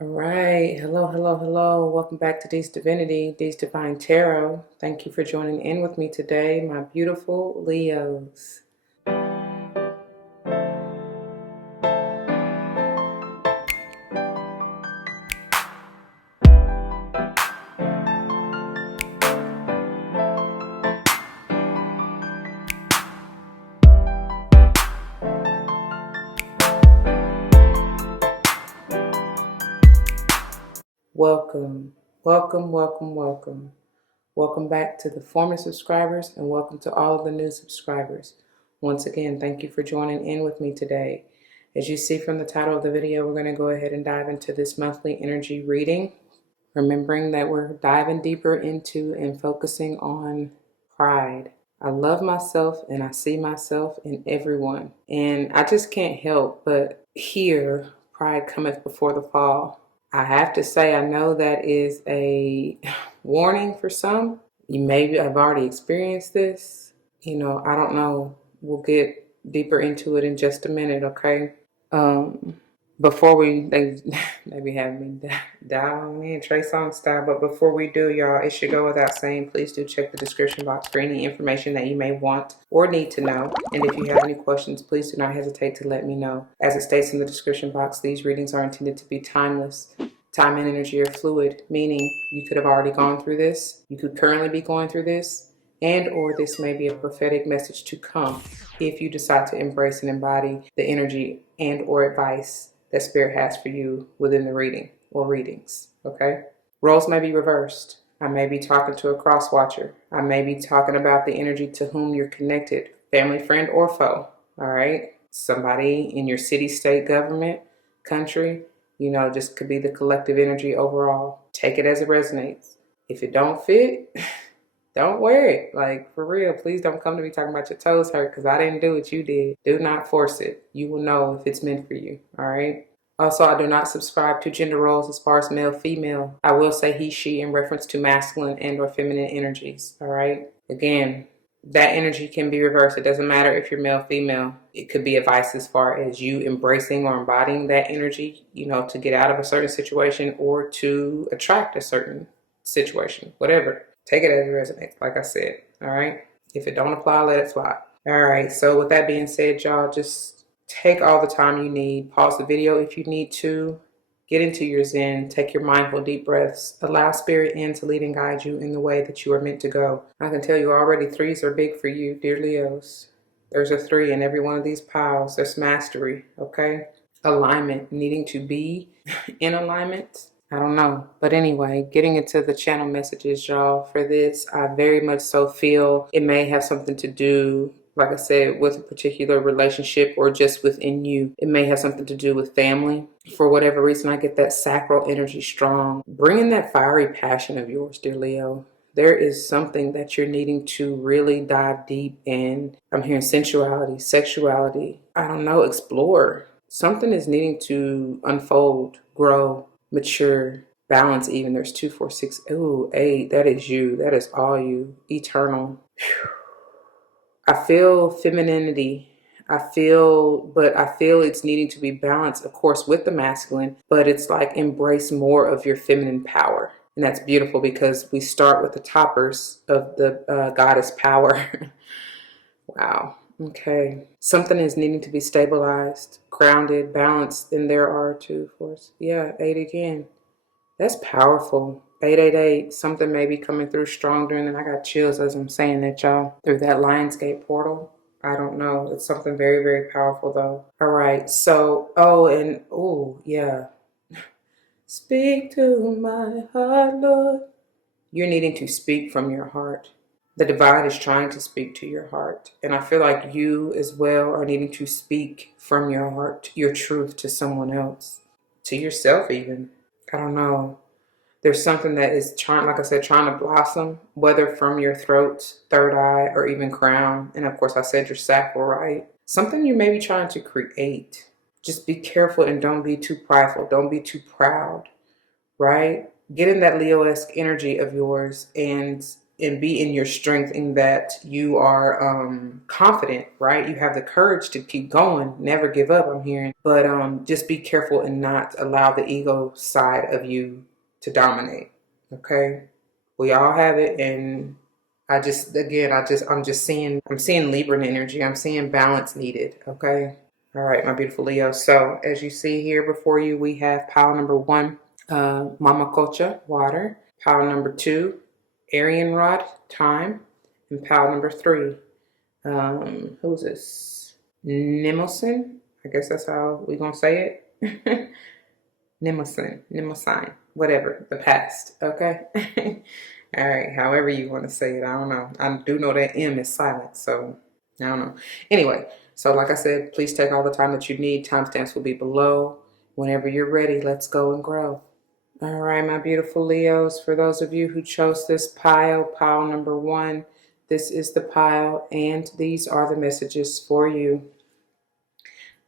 All right. Hello, hello, hello. Welcome back to D's Divinity, D's Divine Tarot. Thank you for joining in with me today, my beautiful Leos. Welcome, welcome, welcome, welcome. Welcome back to the former subscribers and welcome to all of the new subscribers. Once again, thank you for joining in with me today. As you see from the title of the video, we're going to go ahead and dive into this monthly energy reading, remembering that we're diving deeper into and focusing on pride. I love myself and I see myself in everyone. And I just can't help but hear pride cometh before the fall. I have to say, I know that is a warning for some. You maybe have already experienced this. I don't know. We'll get deeper into it in just a minute, okay? Before they be having me dial on in Trey Songz style, but before we do, y'all, it should go without saying, please do check the description box for any information that you may want or need to know. And if you have any questions, please do not hesitate to let me know. As it states in the description box, these readings are intended to be timeless. Time and energy are fluid, meaning you could have already gone through this, you could currently be going through this, and or this may be a prophetic message to come if you decide to embrace and embody the energy and or advice that Spirit has for you within the reading or readings, okay? Roles may be reversed. I may be talking to a cross watcher. I may be talking about the energy to whom you're connected, family, friend, or foe, all right? Somebody in your city, state, government, country, just could be the collective energy overall. Take it as it resonates. If it don't fit, don't wear it. Like, for real, please don't come to me talking about your toes hurt because I didn't do what you did. Do not force it. You will know if it's meant for you, all right? Also, I do not subscribe to gender roles as far as male, female. I will say he, she in reference to masculine and or feminine energies, all right? Again, that energy can be reversed. It doesn't matter if you're male, female. It could be advice as far as you embracing or embodying that energy, to get out of a certain situation or to attract a certain situation, whatever. Take it as it resonates, like I said, all right? If it don't apply, let it fly. All right, so with that being said, y'all, just take all the time you need. Pause the video if you need to. Get into your zen. Take your mindful deep breaths. Allow Spirit in to lead and guide you in the way that you are meant to go. I can tell you already, threes are big for you, dear Leos. There's a three in every one of these piles. There's mastery, okay? Alignment, needing to be in alignment. I don't know. But anyway, getting into the channel messages, y'all, for this, I very much so feel it may have something to do, like I said, with a particular relationship or just within you. It may have something to do with family. For whatever reason, I get that sacral energy strong. Bring in that fiery passion of yours, dear Leo. There is something that you're needing to really dive deep in. I'm hearing sensuality, sexuality. I don't know, explore. Something is needing to unfold, grow, mature, balance even. There's 2, 4, 6, ooh, 8. That is you. That is all you. Eternal. Whew. I feel femininity. I feel it's needing to be balanced, of course, with the masculine, but it's like embrace more of your feminine power. And that's beautiful because we start with the toppers of the goddess power. Wow. Okay. Something is needing to be stabilized, grounded, balanced. And there are 2 force. Yeah, 8 again. That's powerful. 888. Something may be coming through stronger. And then I got chills as I'm saying that, y'all. Through that Lionsgate portal. I don't know. It's something very, very powerful, though. All right. So, yeah. Speak to my heart, Lord. You're needing to speak from your heart. The divine is trying to speak to your heart. And I feel like you as well are needing to speak from your heart, your truth to someone else, to yourself even. I don't know. There's something that is trying, like I said, trying to blossom, whether from your throat, third eye, or even crown. And of course, I said your sacral, right? Something you may be trying to create. Just be careful and don't be too prideful. Don't be too proud, right? Get in that Leo-esque energy of yours and and be in your strength, in that you are confident, right? You have the courage to keep going, never give up, I'm hearing. But just be careful and not allow the ego side of you to dominate. Okay? We all have it, and I'm seeing Libran energy. I'm seeing balance needed. Okay? All right, my beautiful Leo. So as you see here before you, we have pile number 1, Mama Kocha, water. Pile number 2, Arianrhod, time. And pile number 3, who's this? Mnemosyne. I guess that's how we're gonna say it. Mnemosyne, whatever, the past. Okay. All right, however you want to say it, I don't know. I do know that M is silent, so I don't know. Anyway, so like I said, please take all the time that you need. Timestamps will be below. Whenever you're ready, let's go and grow. All right, my beautiful Leos, for those of you who chose this pile number 1, this is the pile, and these are the messages for you.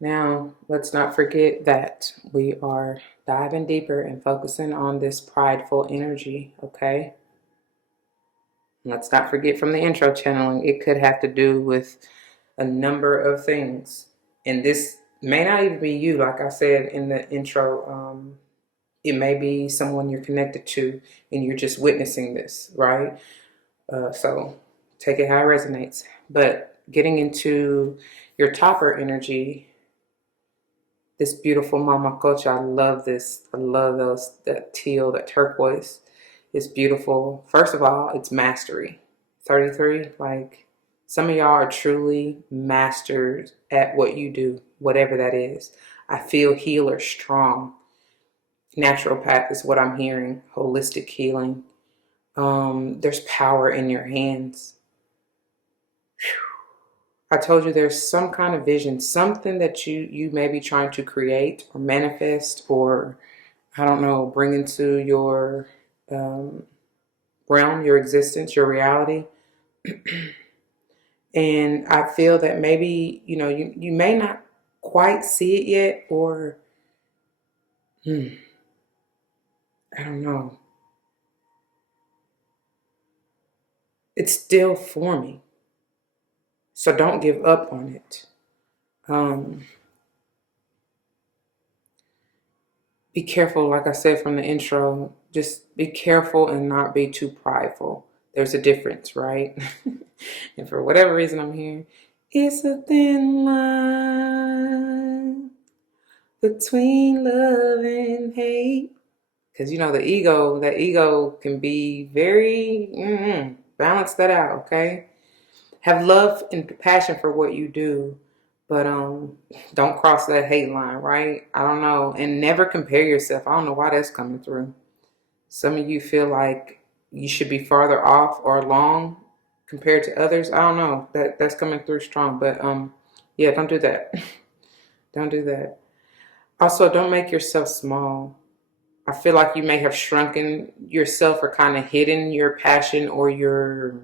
Now, let's not forget that we are diving deeper and focusing on this prideful energy, okay? Let's not forget from the intro channeling, it could have to do with a number of things. And this may not even be you, like I said in the intro. It may be someone you're connected to and you're just witnessing this, right? So take it how it resonates. But getting into your topper energy, this beautiful Mama Coach, I love this. I love that teal, that turquoise. It's beautiful. First of all, it's mastery. 33, like some of y'all are truly masters at what you do, whatever that is. I feel healer strong. Naturopath is what I'm hearing. Holistic healing. There's power in your hands. Whew. I told you there's some kind of vision, something that you may be trying to create or manifest, or I don't know, bring into your realm, your existence, your reality. And I feel that maybe, you may not quite see it yet, or I don't know. It's still forming. So don't give up on it. Be careful, like I said from the intro, just be careful and not be too prideful. There's a difference, right? And for whatever reason I'm hearing, it's a thin line between love and hate. Because that ego can be very, balance that out, okay? Have love and compassion for what you do, but don't cross that hate line, right? I don't know. And never compare yourself. I don't know why that's coming through. Some of you feel like you should be farther off or along compared to others. I don't know. That's coming through strong. But yeah, don't do that. Don't do that. Also, don't make yourself small. I feel like you may have shrunken yourself or kind of hidden your passion or your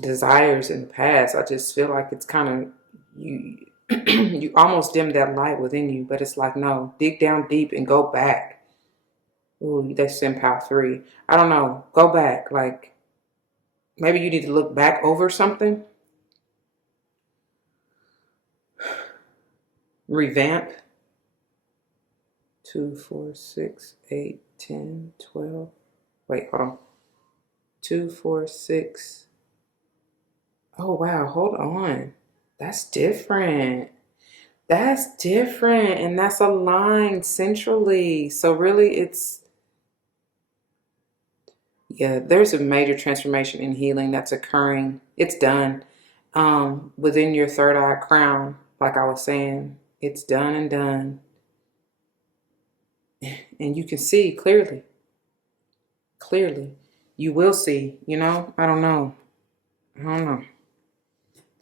desires in the past. I just feel like it's kind of you you almost dim that light within you, but it's like, no, dig down deep and go back. Ooh, that's in power 3. I don't know. Go back. Like maybe you need to look back over something. Revamp. 2, 4, 6, 8, 10, 12. Wait, hold on. 2, 4, 6. Oh, wow. Hold on. That's different. That's different. And that's aligned centrally. So really there's a major transformation in healing that's occurring. It's done. Within your third eye crown, like I was saying, it's done and done. And you can see clearly. Clearly. You will see, I don't know.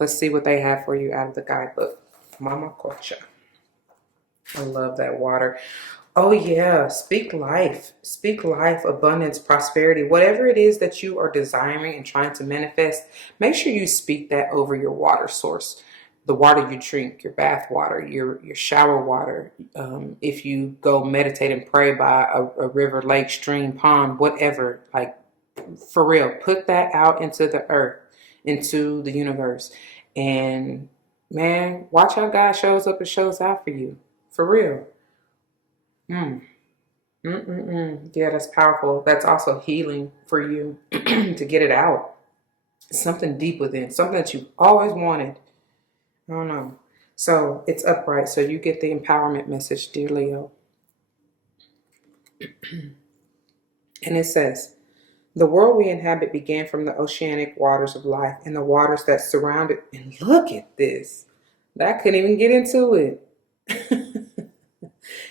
Let's see what they have for you out of the guidebook. Mama Kocha. I love that water. Oh yeah, speak life. Speak life, abundance, prosperity. Whatever it is that you are desiring and trying to manifest, make sure you speak that over your water source. The water you drink, your bath water, your shower water. If you go meditate and pray by a river, lake, stream, pond, whatever, like For real, put that out into the earth, into the universe. And man, watch how God shows up and shows out for you. For real. Mm. Yeah, that's powerful. That's also healing for you to get it out. Something deep within, something that you've always wanted. I don't know. So it's upright. So you get the empowerment message, dear Leo. And it says, the world we inhabit began from the oceanic waters of life and the waters that surround it. And look at this. I couldn't even get into it.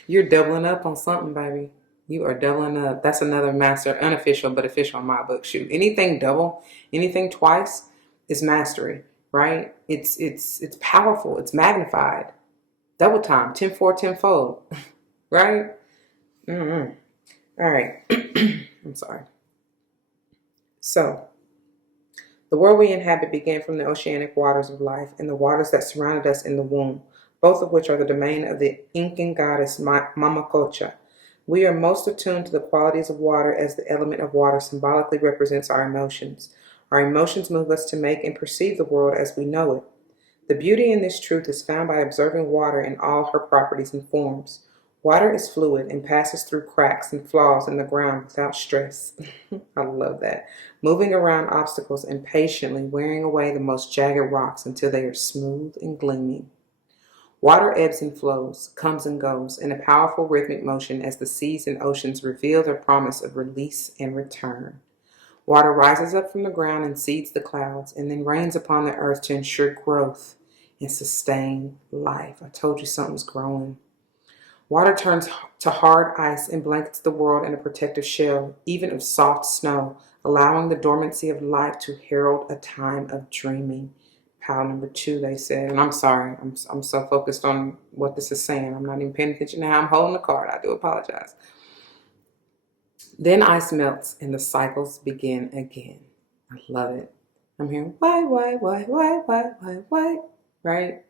You're doubling up on something, baby. You are doubling up. That's another master, unofficial but official in my book. Shoot, anything double, anything twice is mastery, right? It's powerful. It's magnified. Double time, tenfold, tenfold, right? Mm-hmm. All right. I'm sorry. So, the world we inhabit began from the oceanic waters of life and the waters that surrounded us in the womb, both of which are the domain of the Incan goddess Mamacocha. We are most attuned to the qualities of water as the element of water symbolically represents our emotions. Our emotions move us to make and perceive the world as we know it. The beauty in this truth is found by observing water in all her properties and forms. Water is fluid and passes through cracks and flaws in the ground without stress. I love that. Moving around obstacles and patiently wearing away the most jagged rocks until they are smooth and gleaming. Water ebbs and flows, comes and goes, in a powerful rhythmic motion as the seas and oceans reveal their promise of release and return. Water rises up from the ground and seeds the clouds, and then rains upon the earth to ensure growth and sustain life. I told you something's growing. Water turns to hard ice and blankets the world in a protective shell, even of soft snow, allowing the dormancy of life to herald a time of dreaming. Pile number 2, they said. And I'm sorry, I'm so focused on what this is saying. I'm not even paying attention to how I'm holding the card. I do apologize. Then ice melts and the cycles begin again. I love it. I'm hearing white, right?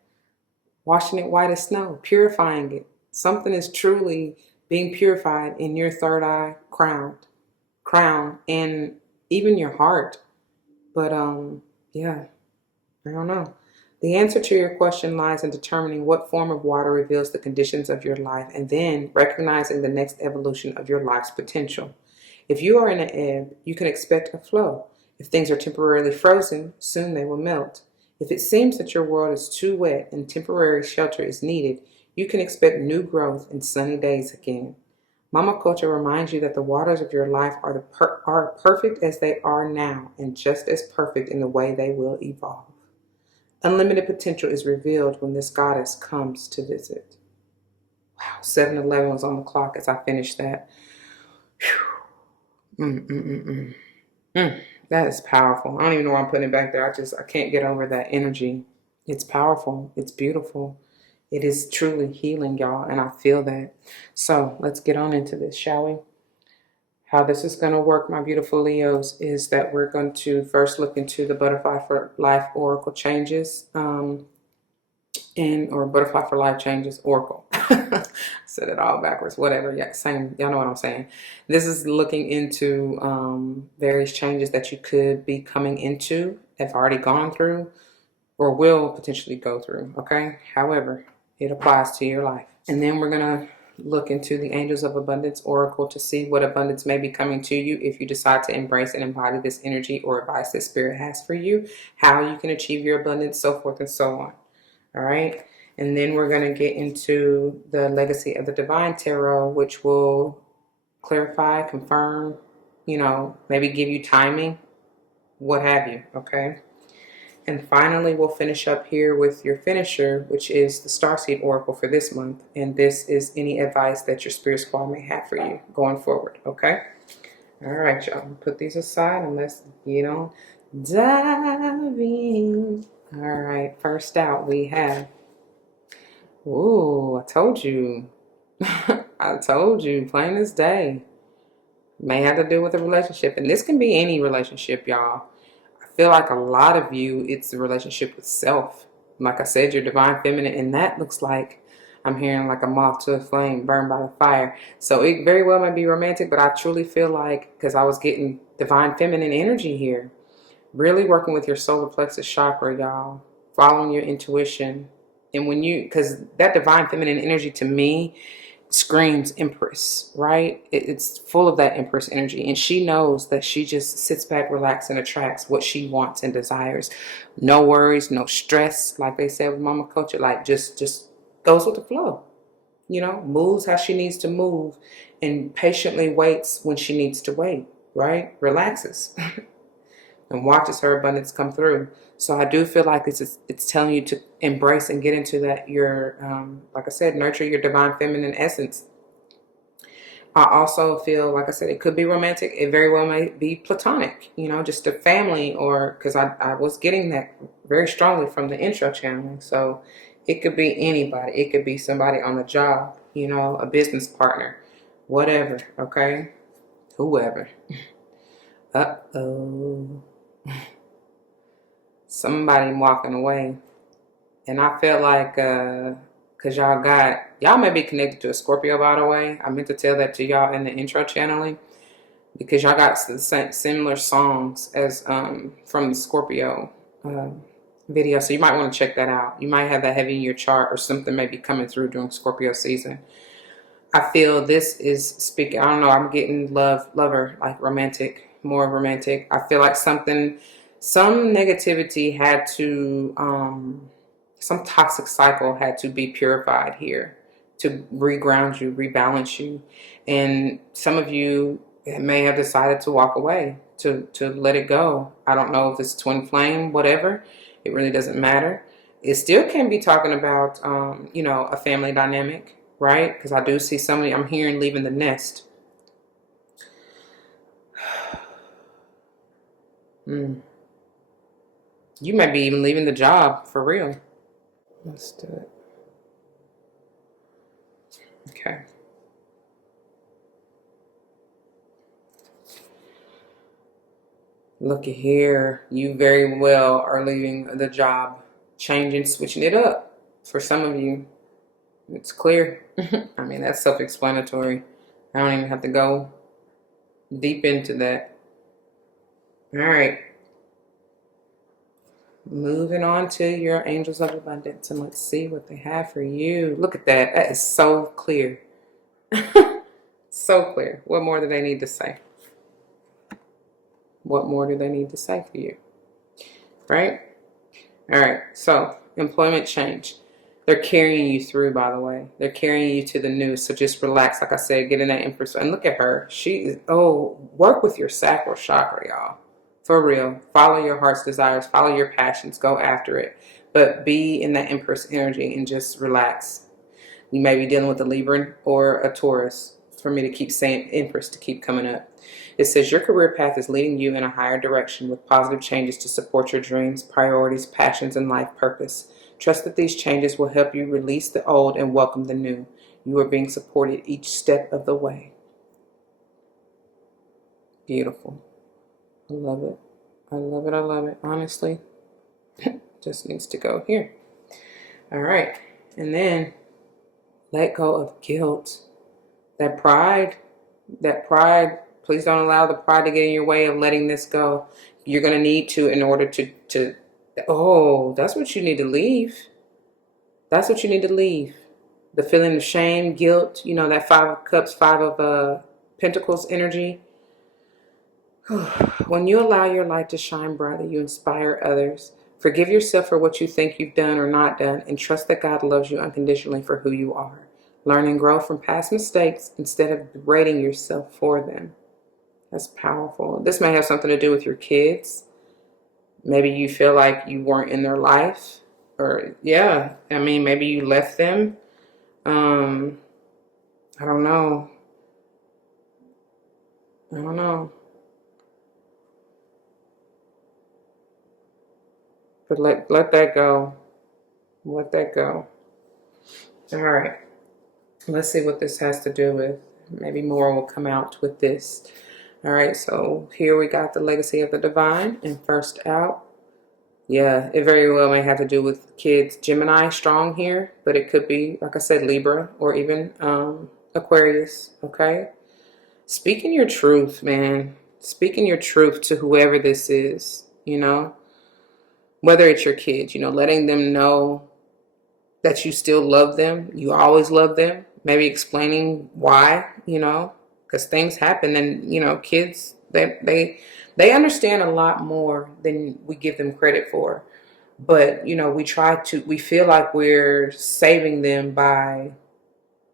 Washing it white as snow, purifying it. Something is truly being purified in your third eye crown, and even your heart. But yeah, I don't know. The answer to your question lies in determining what form of water reveals the conditions of your life and then recognizing the next evolution of your life's potential. If you are in an ebb, you can expect a flow. If things are temporarily frozen, soon they will melt. If it seems that your world is too wet and temporary shelter is needed, you can expect new growth and sunny days again. Mama Culture reminds you that the waters of your life are perfect as they are now and just as perfect in the way they will evolve. Unlimited potential is revealed when this goddess comes to visit. Wow, 7:11 was on the clock as I finished that. That is powerful. I don't even know why I'm putting it back there. I can't get over that energy. It's powerful. It's beautiful. It is truly healing, y'all, and I feel that. So let's get on into this, shall we? How this is going to work, my beautiful Leos, is that we're going to first look into the Butterfly for Life Oracle changes, or Butterfly for Life changes Oracle. Said it all backwards, whatever. Yeah, same. Y'all know what I'm saying. This is looking into various changes that you could be coming into, have already gone through, or will potentially go through. Okay. However, it applies to your life. And then we're going to look into the Angels of Abundance Oracle to see what abundance may be coming to you if you decide to embrace and embody this energy or advice that Spirit has for you, how you can achieve your abundance, so forth and so on. All right. And then we're going to get into the Legacy of the Divine Tarot, which will clarify, confirm, maybe give you timing, what have you. Okay. And finally, we'll finish up here with your finisher, which is the Starseed Oracle for this month. And this is any advice that your Spirit Squad may have for you going forward, okay? All right, y'all. Put these aside and let's get on diving. All right, first out we have, ooh, I told you. I told you, plain as day. May have to do with a relationship. And this can be any relationship, y'all. Feel like a lot of you, it's the relationship with self. Like I said, your divine feminine, and that looks like I'm hearing like a moth to a flame, burned by the fire. So it very well might be romantic, but I truly feel like, because I was getting divine feminine energy here, really working with your solar plexus chakra, y'all, following your intuition. And when you, because that divine feminine energy to me screams Empress, right? It's full of that Empress energy. And she knows that she just sits back, relaxes, and attracts what she wants and desires. No worries, no stress, like they said with Mama Culture, like just goes with the flow. You know, moves how she needs to move and patiently waits when she needs to wait, right? Relaxes and watches her abundance come through. So I do feel like it's telling you to embrace and get into that, your, like I said, nurture your divine feminine essence. I also feel, like I said, it could be romantic. It very well may be platonic, you know, just a family, or because I was getting that very strongly from the intro channeling. So it could be anybody. It could be somebody on the job, you know, a business partner, whatever, okay? Whoever. Uh-oh. Somebody walking away. And I feel like, because y'all may be connected to a Scorpio, by the way. I meant to tell that to y'all in the intro channeling, because y'all got the similar songs as from the Scorpio video. So you might want to check that out. You might have that heavy in your chart, or something may be coming through during Scorpio season. I feel this is speaking, I don't know, I'm getting lover, like romantic, more romantic. I feel like some negativity had to, some toxic cycle had to be purified here to reground you, rebalance you. And some of you may have decided to walk away, to let it go. I don't know if it's twin flame, whatever. It really doesn't matter. It still can be talking about, you know, a family dynamic, right? Because I do see somebody, I'm hearing, leaving the nest. You may be even leaving the job, for real. Let's do it. Okay. Looky here, you very well are leaving the job, changing, switching it up. For some of you, it's clear. I mean, that's self-explanatory. I don't even have to go deep into that. All right. Moving on to your angels of abundance, and let's see what they have for you. Look at that. That is so clear. So clear. What more do they need to say? What more do they need to say for you? Right? All right. So, employment change. They're carrying you through, by the way. They're carrying you to the new. So just relax. Like I said, get in that Empress. And look at her. She is, work with your sacral chakra, y'all. For real. Follow your heart's desires. Follow your passions. Go after it. But be in that Empress energy and just relax. You may be dealing with a Libra or a Taurus. For me to keep saying Empress, to keep coming up. It says your career path is leading you in a higher direction with positive changes to support your dreams, priorities, passions, and life purpose. Trust that these changes will help you release the old and welcome the new. You are being supported each step of the way. Beautiful. I love it. I love it. I love it. Honestly, just needs to go here. All right. And then let go of guilt. That pride, please don't allow the pride to get in your way of letting this go. You're going to need to, in order to, that's what you need to leave. That's what you need to leave. The feeling of shame, guilt, you know, that Five of Cups, Five of Pentacles energy. When you allow your light to shine brightly, you inspire others. Forgive yourself for what you think you've done or not done, and trust that God loves you unconditionally for who you are. Learn and grow from past mistakes instead of berating yourself for them. That's powerful. This may have something to do with your kids. Maybe you feel like you weren't in their life. Or, yeah, I mean, maybe you left them. I don't know. But let that go. Let that go. All right. Let's see what this has to do with. Maybe more will come out with this. All right, so here we got the legacy of the divine. And first out, Yeah, it very well may have to do with kids. Gemini strong here, but it could be, like I said, Libra or even Aquarius. Okay. Speaking your truth, man. Speaking your truth to whoever this is, whether it's your kids, letting them know that you still love them. You always love them. Maybe explaining why, because things happen, and kids they understand a lot more than we give them credit for. But we feel like we're saving them by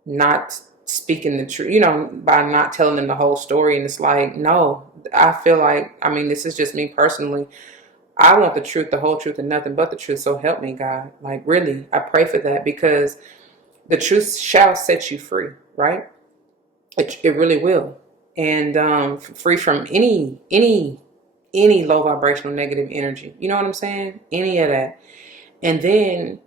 not speaking the truth, by not telling them the whole story. And it's like, no, I feel like, this is just me personally. I want the truth, the whole truth, and nothing but the truth. So help me, God. Like, really, I pray for that, because the truth shall set you free, right? It really will. And free from any low vibrational negative energy. You know what I'm saying? Any of that. And then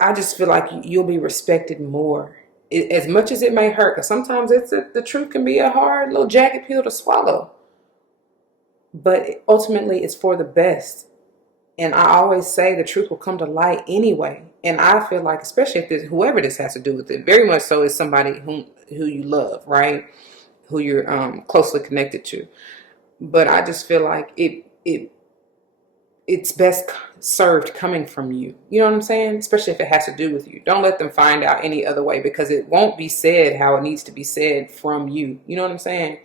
I just feel like you'll be respected more. As much as it may hurt, because sometimes the truth can be a hard little jagged pill to swallow. But ultimately, it's for the best. And I always say the truth will come to light anyway. And I feel like, especially if whoever this has to do with it, very much so is somebody who you love, right? Who you're closely connected to. But I just feel like it's best served coming from you. You know what I'm saying? Especially if it has to do with you. Don't let them find out any other way, because it won't be said how it needs to be said from you. You know what I'm saying?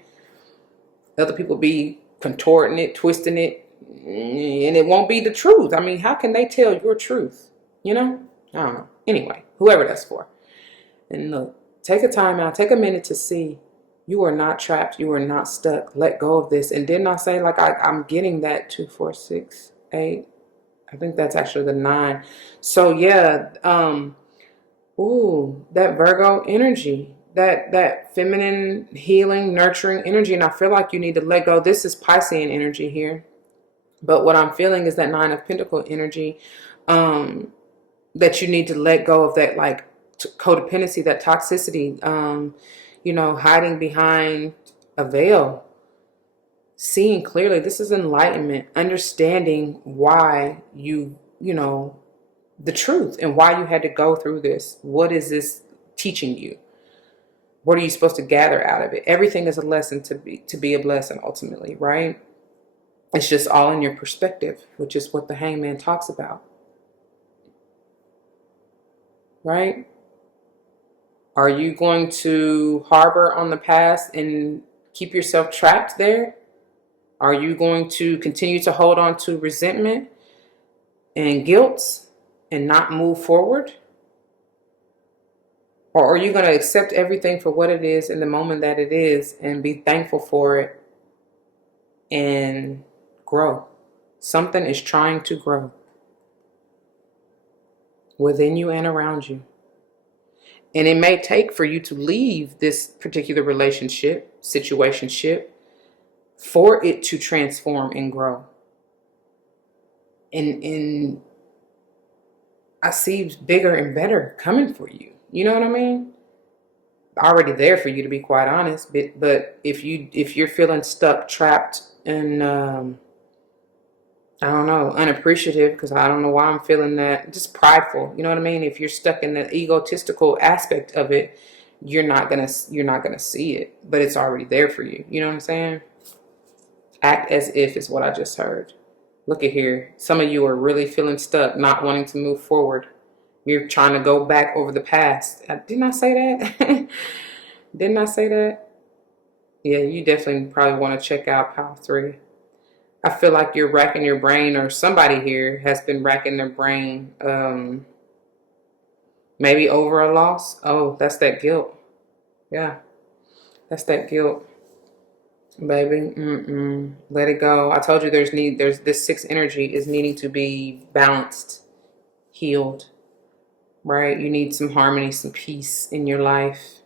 Other people be contorting it, twisting it, and it won't be the truth. How can they tell your truth? I don't know. Anyway, whoever that's for. And look, take a time out, take a minute to see you are not trapped. You are not stuck. Let go of this. And didn't I say, like, I'm getting that 2, 4, 6, 8. I think that's actually the 9. So yeah, that Virgo energy, that feminine, healing, nurturing energy. And I feel like you need to let go. This is Piscean energy here. But what I'm feeling is that 9 of Pentacles energy, that you need to let go of that, like, codependency, that toxicity, hiding behind a veil. Seeing clearly, this is enlightenment, understanding why the truth and why you had to go through this. What is this teaching you? What are you supposed to gather out of it? Everything is a lesson to be a blessing ultimately, right? It's just all in your perspective, which is what the Hangman talks about. Right? Are you going to harbor on the past and keep yourself trapped there? Are you going to continue to hold on to resentment and guilt and not move forward? Or are you going to accept everything for what it is in the moment that it is and be thankful for it and grow? Something is trying to grow within you and around you. And it may take for you to leave this particular relationship, situationship, for it to transform and grow. And I see bigger and better coming for you. You know what I mean? Already there for you, to be quite honest. But if you're feeling stuck, trapped, and I don't know, unappreciative, because I don't know why I'm feeling that, just prideful. You know what I mean? If you're stuck in the egotistical aspect of it, you're not gonna see it, but it's already there for you. You know what I'm saying? Act as if is what I just heard. Look at here. Some of you are really feeling stuck, not wanting to move forward. You're trying to go back over the past. Didn't I say that? Didn't I say that? Yeah, you definitely probably want to check out Pile 3. I feel like you're racking your brain, or somebody here has been racking their brain, maybe over a loss. Oh, that's that guilt. Yeah, that's that guilt. Baby, let it go. I told you there's this 6 energy is needing to be balanced, healed, right? You need some harmony, some peace in your life.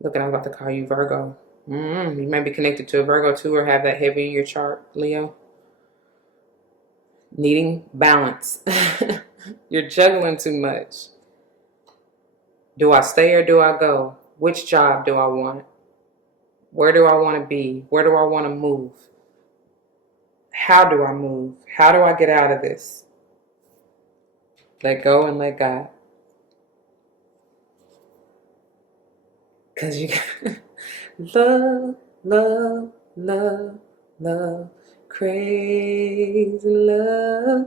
Look, I'm about to call you Virgo. You may be connected to a Virgo too, or have that heavy in your chart, Leo. Needing balance. You're juggling too much. Do I stay or do I go? Which job do I want? Where do I want to be? Where do I want to move? How do I move? How do I get out of this? Let go and let God. Because you got love, love, love, love, crazy love.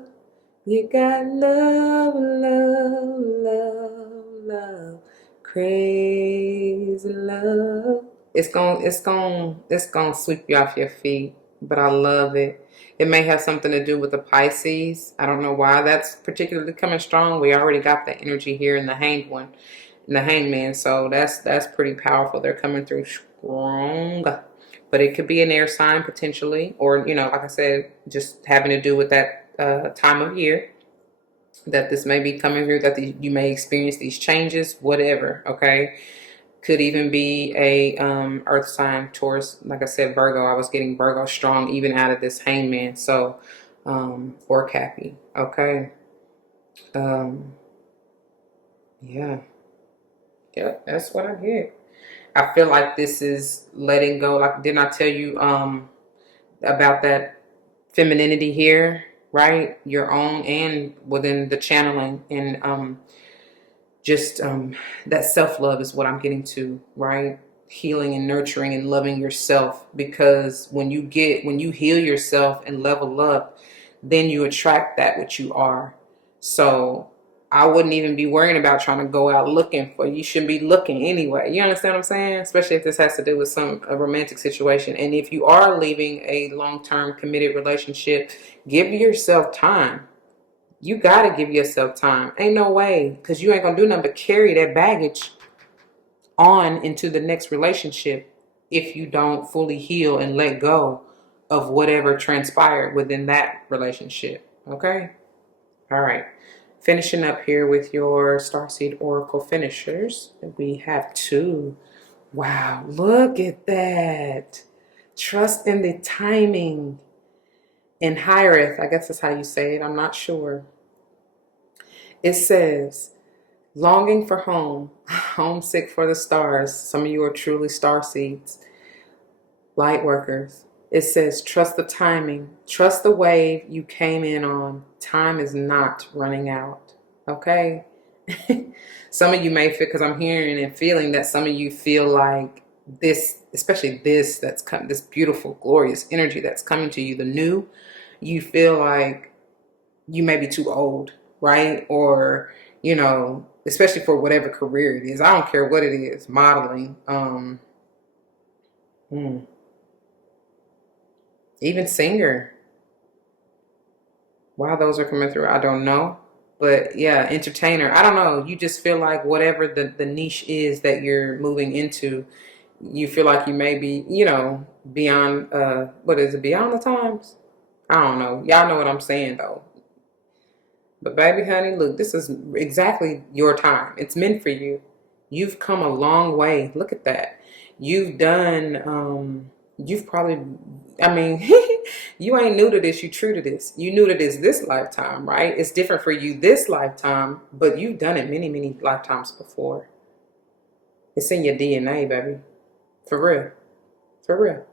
You got love, love, love, love, crazy love. It's gonna sweep you off your feet, but I love it. It may have something to do with the Pisces. I don't know why that's particularly coming strong. We already got the energy here in the hanged one, in the hangman. So that's pretty powerful. They're coming through strong. But it could be an air sign potentially, or like I said, just having to do with that time of year that this may be coming through. That you may experience these changes, whatever. Okay. Could even be a earth sign, Taurus. Like I said, Virgo. I was getting Virgo strong even out of this hangman. So, or Cappy. Okay. Yeah. Yeah, that's what I get. I feel like this is letting go. Like, didn't I tell you about that femininity here, right? Your own and within the channeling and just that self-love is what I'm getting to, right? Healing and nurturing and loving yourself, because when you heal yourself and level up, then you attract that which you are. So I wouldn't even be worrying about trying to go out looking for. You shouldn't be looking anyway. You understand what I'm saying? Especially if this has to do with a romantic situation. And if you are leaving a long-term committed relationship, give yourself time. You gotta give yourself time. Ain't no way, because you ain't gonna do nothing but carry that baggage on into the next relationship if you don't fully heal and let go of whatever transpired within that relationship. Okay? All right. Finishing up here with your Starseed Oracle finishers. We have two. Wow, look at that. Trust in the timing. And Hyreth, I guess that's how you say it. I'm not sure. It says, longing for home, homesick for the stars. Some of you are truly star seeds, light workers. It says, trust the timing, trust the wave you came in on. Time is not running out. Okay? Some of you may feel, because I'm hearing and feeling that some of you feel like this, especially this that's come, this beautiful, glorious energy that's coming to you, the new, you feel like you may be too old, right? Or, especially for whatever career it is. I don't care what it is, modeling, even singer. Why those are coming through, I don't know. But yeah, entertainer. I don't know. You just feel like whatever the niche is that you're moving into, you feel like you may be, beyond, what is it, beyond the times? I don't know. Y'all know what I'm saying though. But baby, honey, look, this is exactly your time. It's meant for you. You've come a long way. Look at that. You've done, you've probably, I mean, you ain't new to this. You true to this. You new to this lifetime, right? It's different for you this lifetime, but you've done it many, many lifetimes before. It's in your DNA, baby. For real. For real.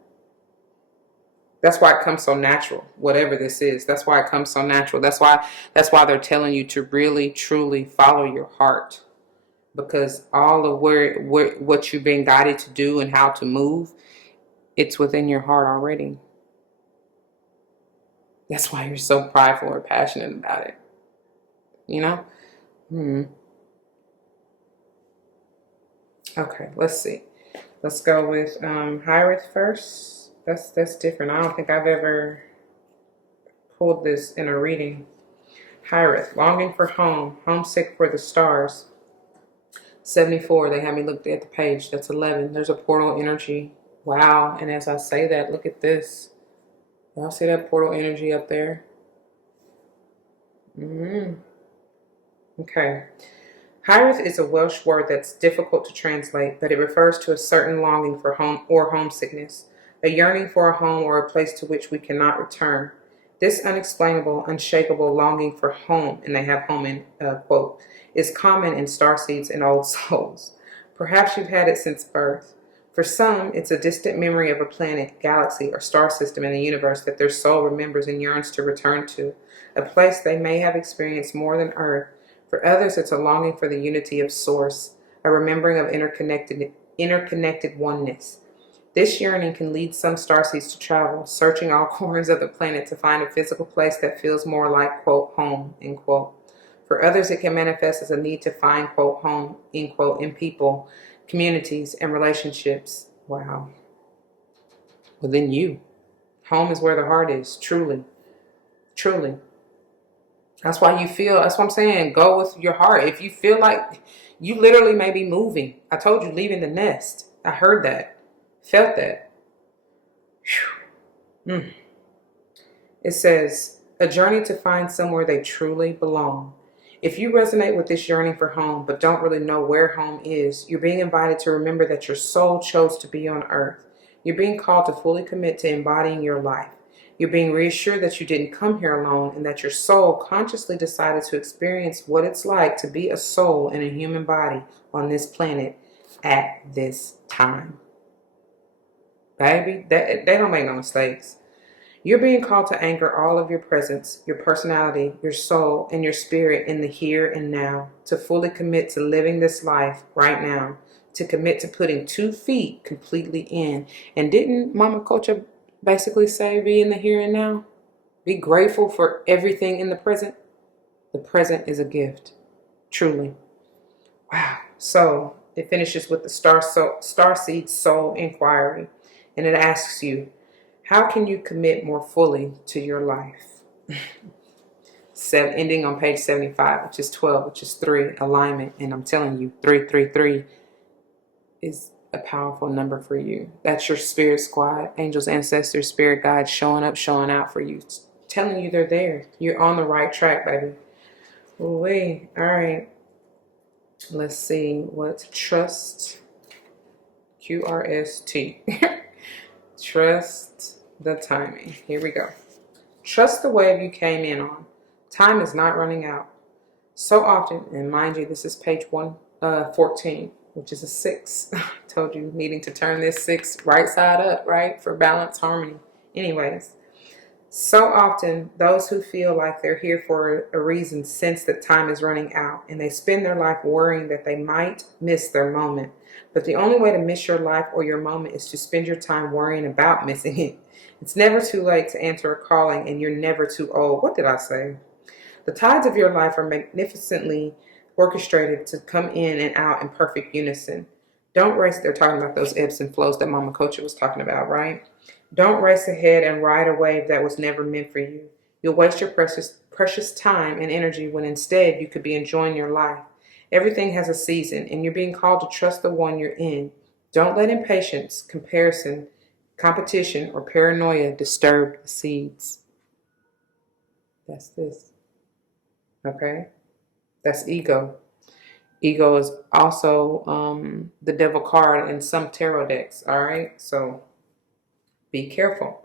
That's why it comes so natural, whatever this is. That's why it comes so natural. That's why they're telling you to really, truly follow your heart. Because all of what you've been guided to do and how to move, it's within your heart already. That's why you're so prideful or passionate about it. Okay, let's see. Let's go with Hyreth first. That's different. I don't think I've ever pulled this in a reading. Hyreth, longing for home, homesick for the stars. 74, they had me look at the page. That's 11. There's a portal energy. Wow. And as I say that, look at this. Y'all see that portal energy up there? Okay. Hyreth is a Welsh word that's difficult to translate, but it refers to a certain longing for home or homesickness, a yearning for a home or a place to which we cannot return. This unexplainable, unshakable longing for home, and they have home in quote, is common in starseeds and old souls. Perhaps you've had it since birth. For some, it's a distant memory of a planet, galaxy, or star system in the universe that their soul remembers and yearns to return to, a place they may have experienced more than Earth. For others, it's a longing for the unity of Source, a remembering of interconnected oneness. This yearning can lead some starseeds to travel, searching all corners of the planet to find a physical place that feels more like, quote, home, end quote. For others, it can manifest as a need to find, quote, home, end quote, in people, communities, and relationships. Wow. Within you. Home is where the heart is, truly. Truly. That's why you feel, that's what I'm saying, go with your heart. If you feel like you literally may be moving. I told you, leaving the nest. I heard that. Felt that. It says, a journey to find somewhere they truly belong. If you resonate with this yearning for home, but don't really know where home is, you're being invited to remember that your soul chose to be on earth. You're being called to fully commit to embodying your life. You're being reassured that you didn't come here alone and that your soul consciously decided to experience what it's like to be a soul in a human body on this planet at this time. Baby, they don't make no mistakes. You're being called to anchor all of your presence, your personality, your soul, and your spirit in the here and now, to fully commit to living this life right now, to commit to putting 2 feet completely in. And didn't Mama Culture basically say be in the here and now? Be grateful for everything in the present. The present is a gift, truly. Wow. So it finishes with the Starseed Soul Inquiry, and it asks you, how can you commit more fully to your life? Ending on page 75, which is 12, which is 3, alignment. And I'm telling you, 333 is a powerful number for you. That's your spirit squad, angels, ancestors, spirit guides showing up, showing out for you, telling you they're there. You're on the right track, baby. Wait, all right. Let's see what trust, QRST. Trust the timing. Here we go. Trust the wave you came in on. Time is not running out. So often, and mind you, this is page 114, which is a 6. Told you, needing to turn this 6 right side up, right? For balance, harmony. Anyways, so often, those who feel like they're here for a reason sense that time is running out, and they spend their life worrying that they might miss their moment. But the only way to miss your life or your moment is to spend your time worrying about missing it. It's never too late to answer a calling, and you're never too old. What did I say? The tides of your life are magnificently orchestrated to come in and out in perfect unison. Don't race. They're talking about those ebbs and flows that Mama Coach was talking about, right? Don't race ahead and ride a wave that was never meant for you. You'll waste your precious time and energy when instead you could be enjoying your life. Everything has a season, and you're being called to trust the one you're in. Don't let impatience, comparison, competition, or paranoia disturb the seeds. That's this. Okay? That's ego. Ego is also the devil card in some tarot decks, all right? So be careful.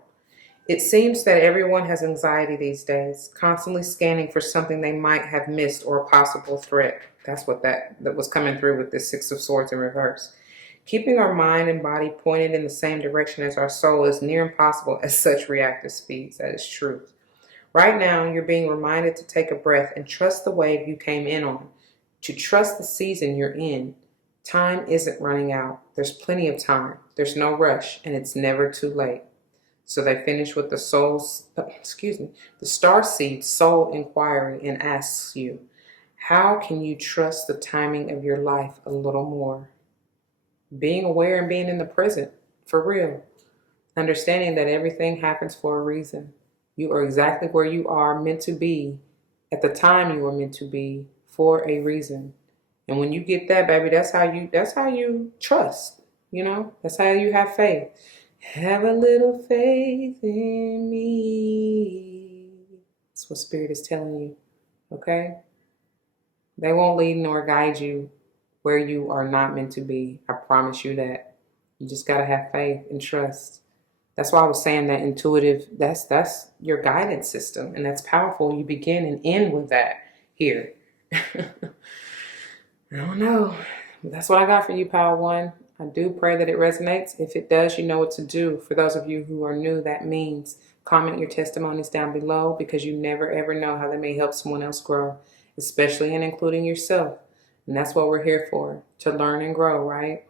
It seems that everyone has anxiety these days, constantly scanning for something they might have missed or a possible threat. That's what that was coming through with this 6 of Swords in reverse. Keeping our mind and body pointed in the same direction as our soul is near impossible at such reactive speeds. That is truth. Right now, you're being reminded to take a breath and trust the wave you came in on, to trust the season you're in. Time isn't running out. There's plenty of time. There's no rush, and it's never too late. So they finish with the Starseed Soul Inquiry and asks you, how can you trust the timing of your life a little more? Being aware and being in the present, for real. Understanding that everything happens for a reason. You are exactly where you are meant to be at the time you were meant to be for a reason. And when you get that, baby, that's how you trust, you know? That's how you have faith. Have a little faith in me. That's what Spirit is telling you, okay? They won't lead nor guide you where you are not meant to be. I promise you that. You just got to have faith and trust. That's why I was saying that intuitive, that's your guidance system, and that's powerful. You begin and end with that here. I don't know. That's what I got for you, Power One. I do pray that it resonates. If it does, you know what to do. For those of you who are new, that means comment your testimonies down below, because you never ever know how they may help someone else grow, especially and including yourself. And that's what we're here for, to learn and grow, right?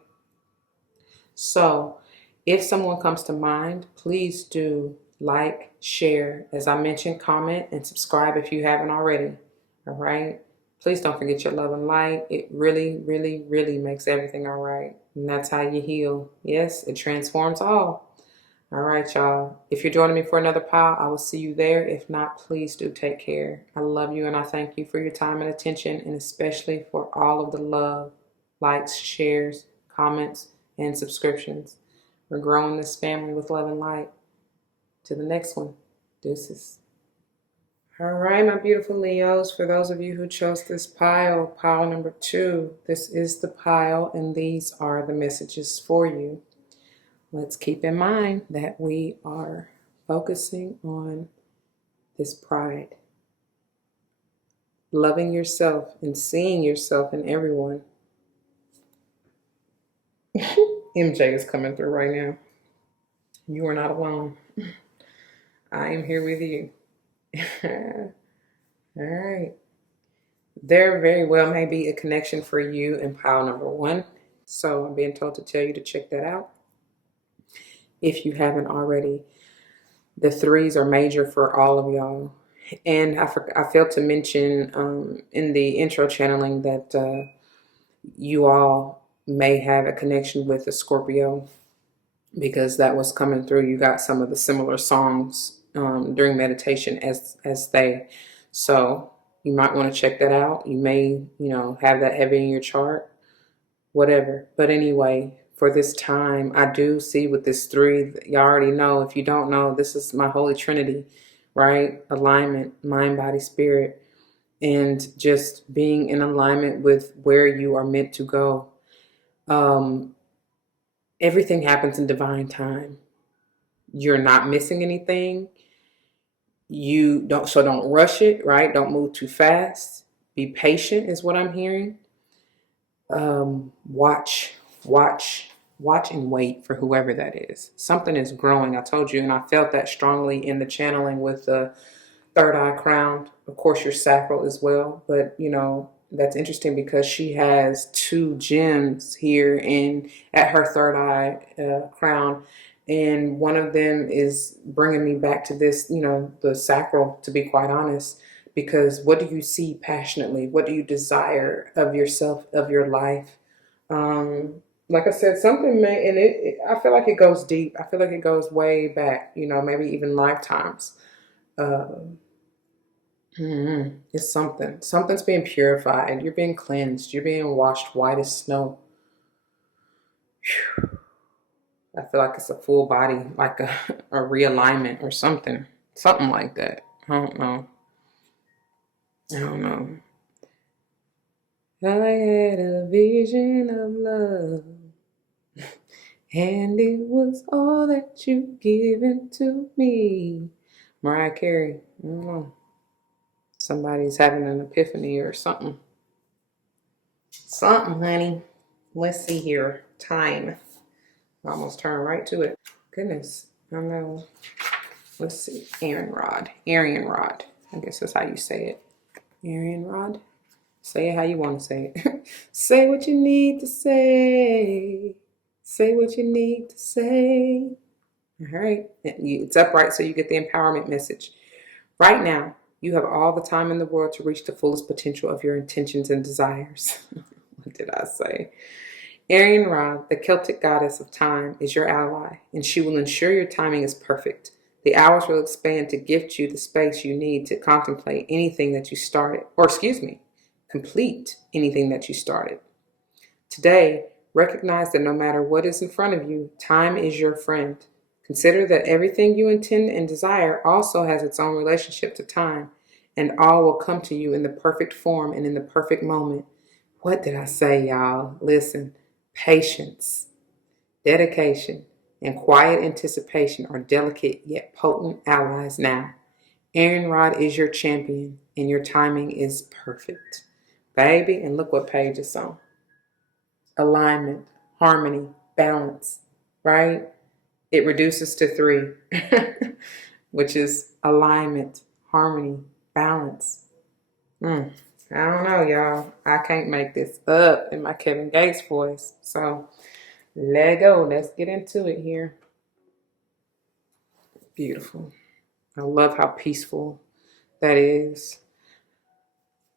So if someone comes to mind, please do like, share, as I mentioned, comment, and subscribe if you haven't already. All right? Please don't forget your love and light. It really, really, really makes everything all right. And that's how you heal. Yes, it transforms all. All right, y'all. If you're joining me for another pile, I will see you there. If not, please do take care. I love you and I thank you for your time and attention, and especially for all of the love, likes, shares, comments, and subscriptions. We're growing this family with love and light. To the next one. Deuces. All right, my beautiful Leos, for those of you who chose this pile number 2, this is the pile and these are the messages for you. Let's keep in mind that we are focusing on this pride. Loving yourself and seeing yourself in everyone. MJ is coming through right now. You are not alone. I am here with you. All right. There very well may be a connection for you in pile number 1. So I'm being told to tell you to check that out if you haven't already. The 3s are major for all of y'all. And I failed to mention in the intro channeling that you all may have a connection with a Scorpio, because that was coming through. You got some of the similar songs during meditation as they. So you might want to check that out. You may, have that heavy in your chart, whatever. But anyway, for this time, I do see with this 3, you already know. If you don't know, this is my Holy Trinity, right? Alignment, mind, body, spirit, and just being in alignment with where you are meant to go. Everything happens in divine time. You're not missing anything. Don't rush it, right? Don't move too fast. Be patient is what I'm hearing. Watch and wait for whoever that is. Something is growing. I told you, and I felt that strongly in the channeling with the third eye crown. Of course, your sacral as well. But, that's interesting because she has 2 gems here at her third eye crown. And one of them is bringing me back to this, the sacral, to be quite honest, because what do you see passionately? What do you desire of yourself, of your life? Like I said, something may, and I feel like it goes deep. I feel like it goes way back, maybe even lifetimes. It's something's being purified. You're being cleansed. You're being washed white as snow. Whew. I feel like it's a full body, like a realignment or something like that. I don't know. I had a vision of love, and it was all that you've given to me. Mariah Carey. I don't know. Somebody's having an epiphany or something. Something, honey. Let's see here. Time. I almost turned right to it. Goodness. I don't know. Let's see. Arianrhod. I guess that's how you say it. Arianrhod. Say it how you want to say it. Say what you need to say. Say what you need to say. All right. It's upright so you get the empowerment message. Right now, you have all the time in the world to reach the fullest potential of your intentions and desires. What did I say? Arianrhod, the Celtic goddess of time, is your ally, and she will ensure your timing is perfect. The hours will expand to gift you the space you need to contemplate anything that you started, complete anything that you started. Today, recognize that no matter what is in front of you, time is your friend. Consider that everything you intend and desire also has its own relationship to time, and all will come to you in the perfect form and in the perfect moment. What did I say, y'all? Listen, patience, dedication, and quiet anticipation are delicate yet potent allies now. Arianrhod is your champion, and your timing is perfect. Baby, and look what page it's on. Alignment, harmony, balance, right? It reduces to 3, which is alignment, harmony, balance. I don't know, y'all. I can't make this up in my Kevin Gates voice. So let go. Let's get into it here. Beautiful. I love how peaceful that is.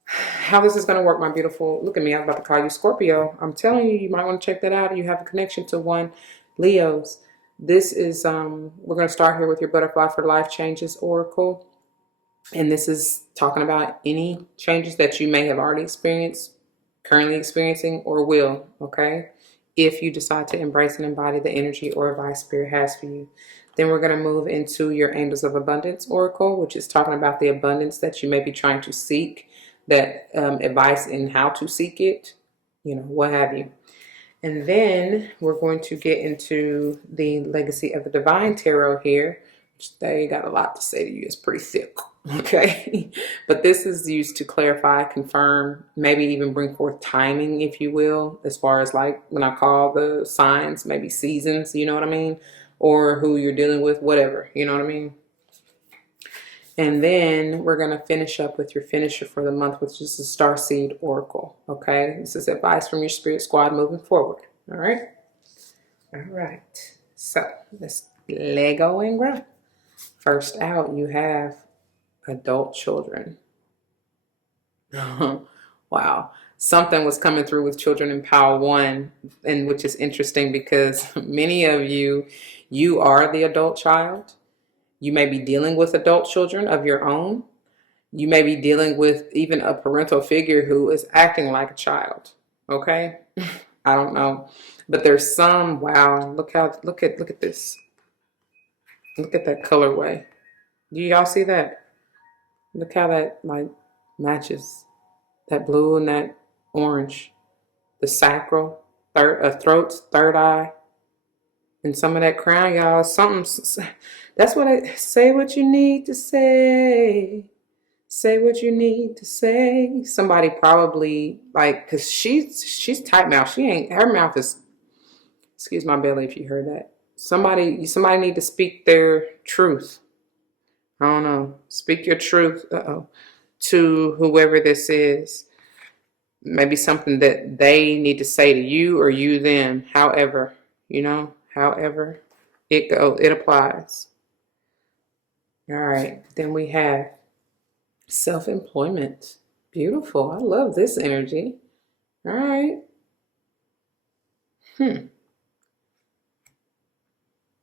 How this is going to work, my beautiful. Look at me. I'm about to call you Scorpio. I'm telling you, you might want to check that out. You have a connection to one Leos. This is, we're going to start here with your Butterfly for Life Changes Oracle. And this is talking about any changes that you may have already experienced, currently experiencing, or will, okay? If you decide to embrace and embody the energy or advice Spirit has for you. Then we're going to move into your Angels of Abundance Oracle, which is talking about the abundance that you may be trying to seek, that advice in how to seek it, what have you. And then we're going to get into the Legacy of the Divine Tarot here, which they got a lot to say to you. It's pretty thick, okay? But this is used to clarify, confirm, maybe even bring forth timing, if you will, as far as like when I call the signs, maybe seasons, you know what I mean? Or who you're dealing with, whatever, you know what I mean? And then we're going to finish up with your finisher for the month, which is the Starseed Oracle. Okay. This is advice from your spirit squad moving forward. All right. All right. So let's let go and grow. First out, you have adult children. Wow. Something was coming through with children in Power 1, and which is interesting because many of you are the adult child. You may be dealing with adult children of your own. You may be dealing with even a parental figure who is acting like a child. Okay? I don't know. But there's some, wow, look at this. Look at that colorway. Do y'all see that? Look how that like matches. That blue and that orange. The sacral, throats, third eye. And some of that crown, y'all, something. That's what I say. What you need to say. Say what you need to say. Somebody probably like, cause she's tight mouth. Her mouth is. Excuse my belly if you heard that. Somebody need to speak their truth. I don't know. Speak your truth. To whoever this is. Maybe something that they need to say to you or you them. However, however it applies. All right. Then we have self-employment. Beautiful. I love this energy. All right.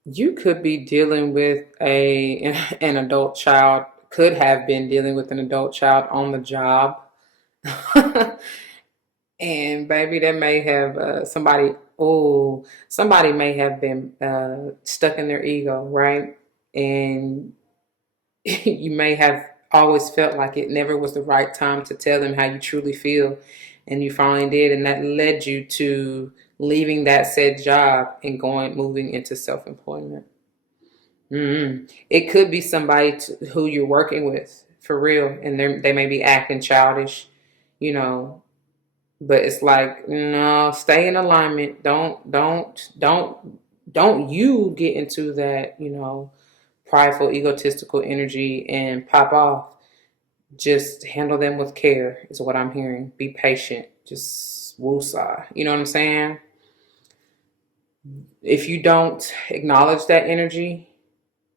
You could be dealing with an adult child, could have been dealing with an adult child on the job. And baby, that may have somebody may have been stuck in their ego, right? And you may have always felt like it never was the right time to tell them how you truly feel. And you finally did. And that led you to leaving that said job and moving into self-employment. It could be somebody who you're working with for real. And they may be acting childish, but it's like, no, stay in alignment. Don't you get into that, prideful, egotistical energy and pop off. Just handle them with care is what I'm hearing. Be patient. Just woosah. You know what I'm saying? If you don't acknowledge that energy,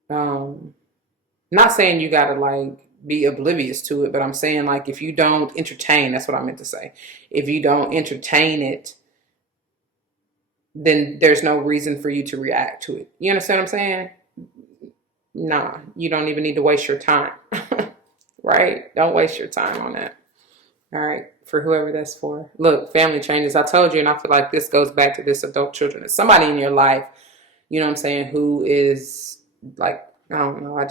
not saying you gotta like be oblivious to it, but I'm saying like if you don't entertain, that's what I meant to say. If you don't entertain it, then there's no reason for you to react to it. You understand what I'm saying? Nah, you don't even need to waste your time. Right? Don't waste your time on that. All right. For whoever that's for. Look, family changes. I told you, and I feel like this goes back to this adult children. It's somebody in your life, you know what I'm saying, who is like, I don't know. I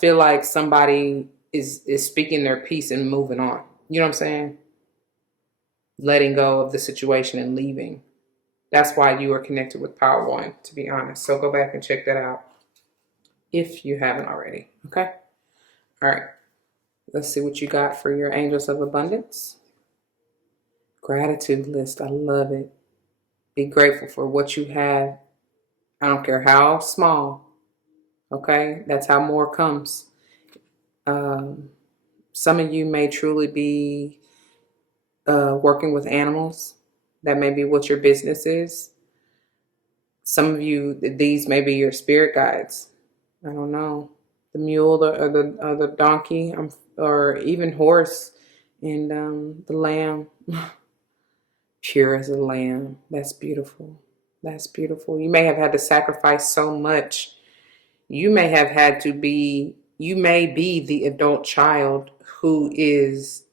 feel like somebody is speaking their piece and moving on. You know what I'm saying? Letting go of the situation and leaving. That's why you are connected with Power 1, to be honest. So go back and check that out if you haven't already. Okay? All right. Let's see what you got for your Angels of Abundance. Gratitude list. I love it. Be grateful for what you have. I don't care how small. Okay, that's how more comes. Some of you may truly be working with animals. That may be what your business is. Some of you, these may be your spirit guides. I don't know, the mule or the donkey, or even horse, and the lamb, pure as a lamb. That's beautiful. That's beautiful. You may have had to sacrifice so much. You may have had to be. You may be the adult child who is,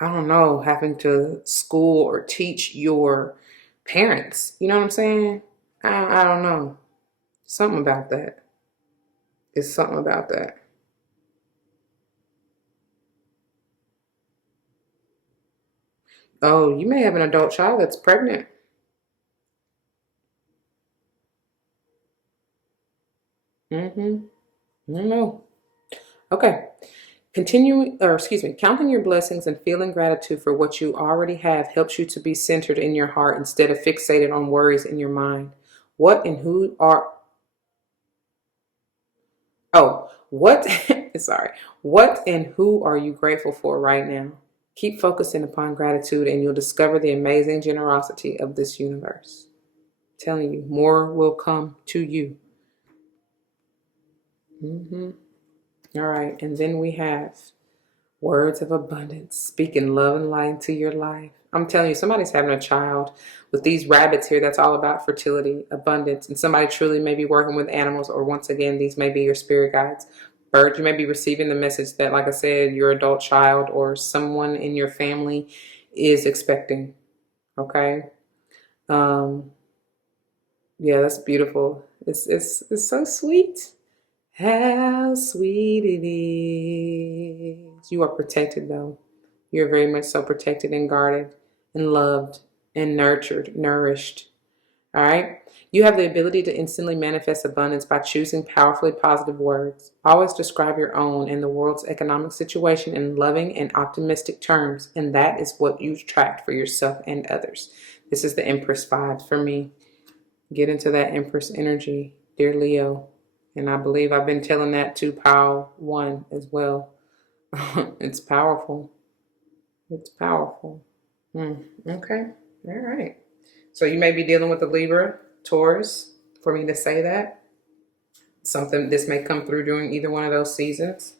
I don't know, having to school or teach your parents. You know what I'm saying? I don't know. Something about that. It's something about that. Oh, you may have an adult child that's pregnant. Mm-hmm. I don't know. Okay. Counting your blessings and feeling gratitude for what you already have helps you to be centered in your heart instead of fixated on worries in your mind. What and who are, what, sorry, what and who are you grateful for right now? Keep focusing upon gratitude and you'll discover the amazing generosity of this universe. I'm telling you, more will come to you. Mm-hmm. All right. And then we have words of abundance, speaking love and light into your life. I'm telling you, somebody's having a child with these rabbits here. That's all about fertility, abundance. And somebody truly may be working with animals, or once again, these may be your spirit guides. Birds, you may be receiving the message that, like I said, your adult child or someone in your family is expecting. Okay. Um, yeah, that's beautiful. It's so sweet. How sweet it is. You are protected, though. You're very much so protected and guarded and loved and nurtured, nourished. All right? You have the ability to instantly manifest abundance by choosing powerfully positive words. Always describe your own and the world's economic situation in loving and optimistic terms, and that is what you attract for yourself and others. This is the Empress vibes for me. Get into that Empress energy, dear Leo. And I believe I've been telling that to Pile 1 as well. It's powerful. It's powerful. Okay. All right. So you may be dealing with a Libra, Taurus, for me to say that. Something, this may come through during either one of those seasons.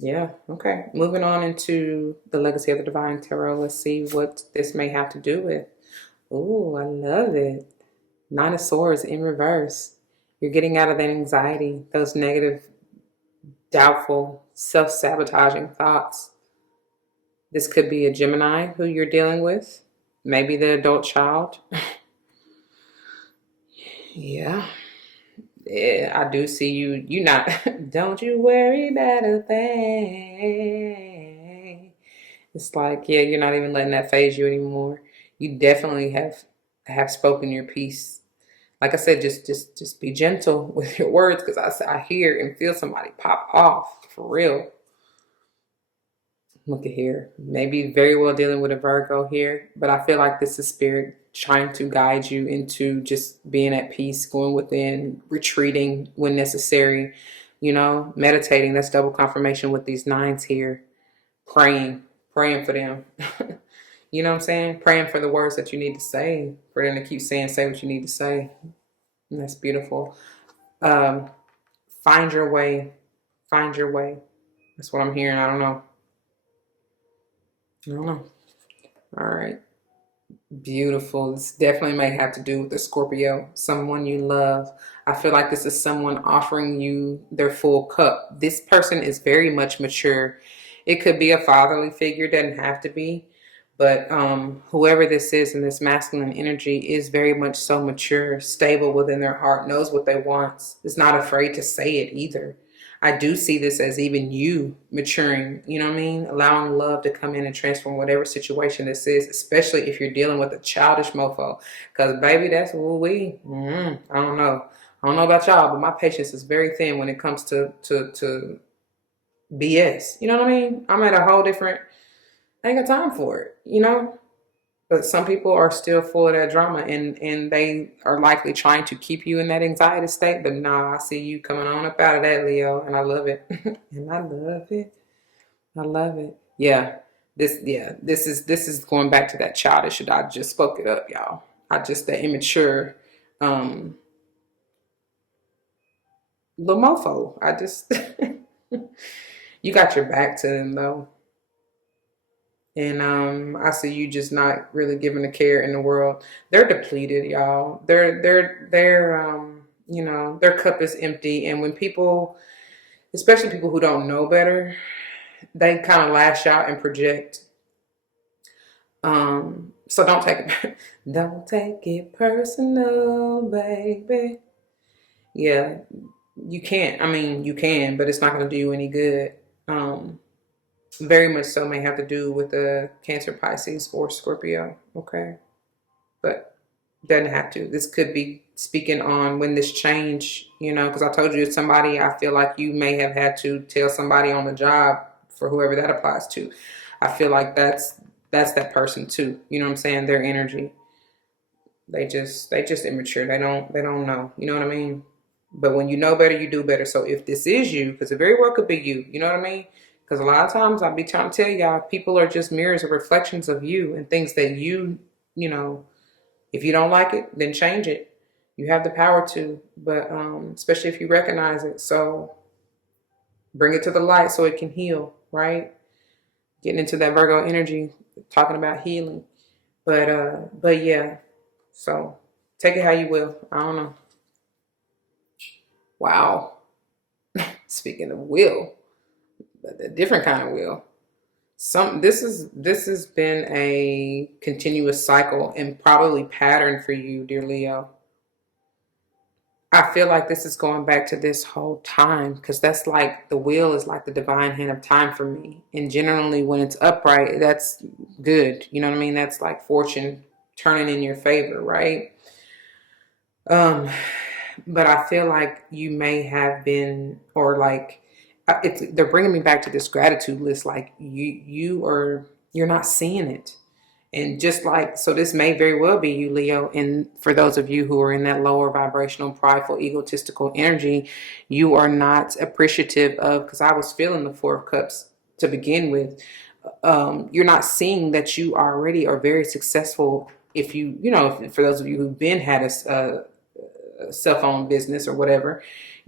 Yeah, okay. Moving on into the Legacy of the Divine Tarot. Let's see what this may have to do with. Ooh, I love it. Nine of Swords in reverse. You're getting out of that anxiety, those negative, doubtful, self-sabotaging thoughts. This could be a Gemini who you're dealing with. Maybe the adult child. Yeah. Yeah, I do see you. You not. Don't you worry about a thing. It's like, yeah, you're not even letting that phase you anymore. You definitely have spoken your piece. Like I said, just be gentle with your words, because I hear and feel somebody pop off for real. Look at here. Maybe very well dealing with a Virgo here, but I feel like this is spirit trying to guide you into just being at peace, going within, retreating when necessary, meditating. That's double confirmation with these nines here. Praying for them. You know what I'm saying? Praying for the words that you need to say, for them to keep saying, say what you need to say. And that's beautiful. Find your way. Find your way. That's what I'm hearing. I don't know. All right. Beautiful. This definitely may have to do with the Scorpio, someone you love. I feel like this is someone offering you their full cup. This person is very much mature. It could be a fatherly figure, doesn't have to be. But whoever this is in this masculine energy is very much so mature, stable within their heart, knows what they want, is not afraid to say it either. I do see this as even you maturing, you know what I mean? Allowing love to come in and transform whatever situation this is, especially if you're dealing with a childish mofo. Because, baby, that's what I don't know. I don't know about y'all, but my patience is very thin when it comes to BS. You know what I mean? I'm at a whole different I ain't got time for it, you know? But some people are still full of that drama, and they are likely trying to keep you in that anxiety state. But nah, I see you coming on up out of that, Leo, and I love it. And I love it. I love it. This is going back to that childish. I just spoke it up, y'all. I just that immature um little mofo. I just you got your back to them though. And I see you just not really giving a care in the world. They're depleted, y'all. Their cup is empty. And when people, especially people who don't know better, they kind of lash out and project. So don't take it don't take it personal, baby. Yeah, you can't. I mean, you can, but it's not going to do you any good. Um, Very much so may have to do with the Cancer, Pisces, or Scorpio. Okay, but doesn't have to. This could be speaking on when this change. Because I told you it's somebody. I feel like you may have had to tell somebody on the job for whoever that applies to. I feel like that's that person too. You know what I'm saying? Their energy. They just immature. They don't know. You know what I mean? But when you know better, you do better. So if this is you, because it very well could be you, you know what I mean? Because a lot of times I'll be trying to tell y'all, people are just mirrors or reflections of you and things that you know, if you don't like it, then change it. You have the power to, but especially if you recognize it. So bring it to the light so it can heal, right? Getting into that Virgo energy, talking about healing. But yeah, so take it how you will. I don't know. Wow. Speaking of will, but a different kind of will. This has been a continuous cycle and probably pattern for you, dear Leo. I feel like this is going back to this whole time because that's like the wheel is like the divine hand of time for me. And generally, when it's upright, that's good. You know what I mean? That's like fortune turning in your favor, right? Um, but I feel like you may have been, or like, they're bringing me back to this gratitude list. Like you're not seeing it. And just like, so this may very well be you, Leo. And for those of you who are in that lower vibrational, prideful, egotistical energy, you are not appreciative of, because I was feeling the Four of Cups to begin with. You're not seeing that you already are very successful. If for those of you who've been had a cell phone business or whatever,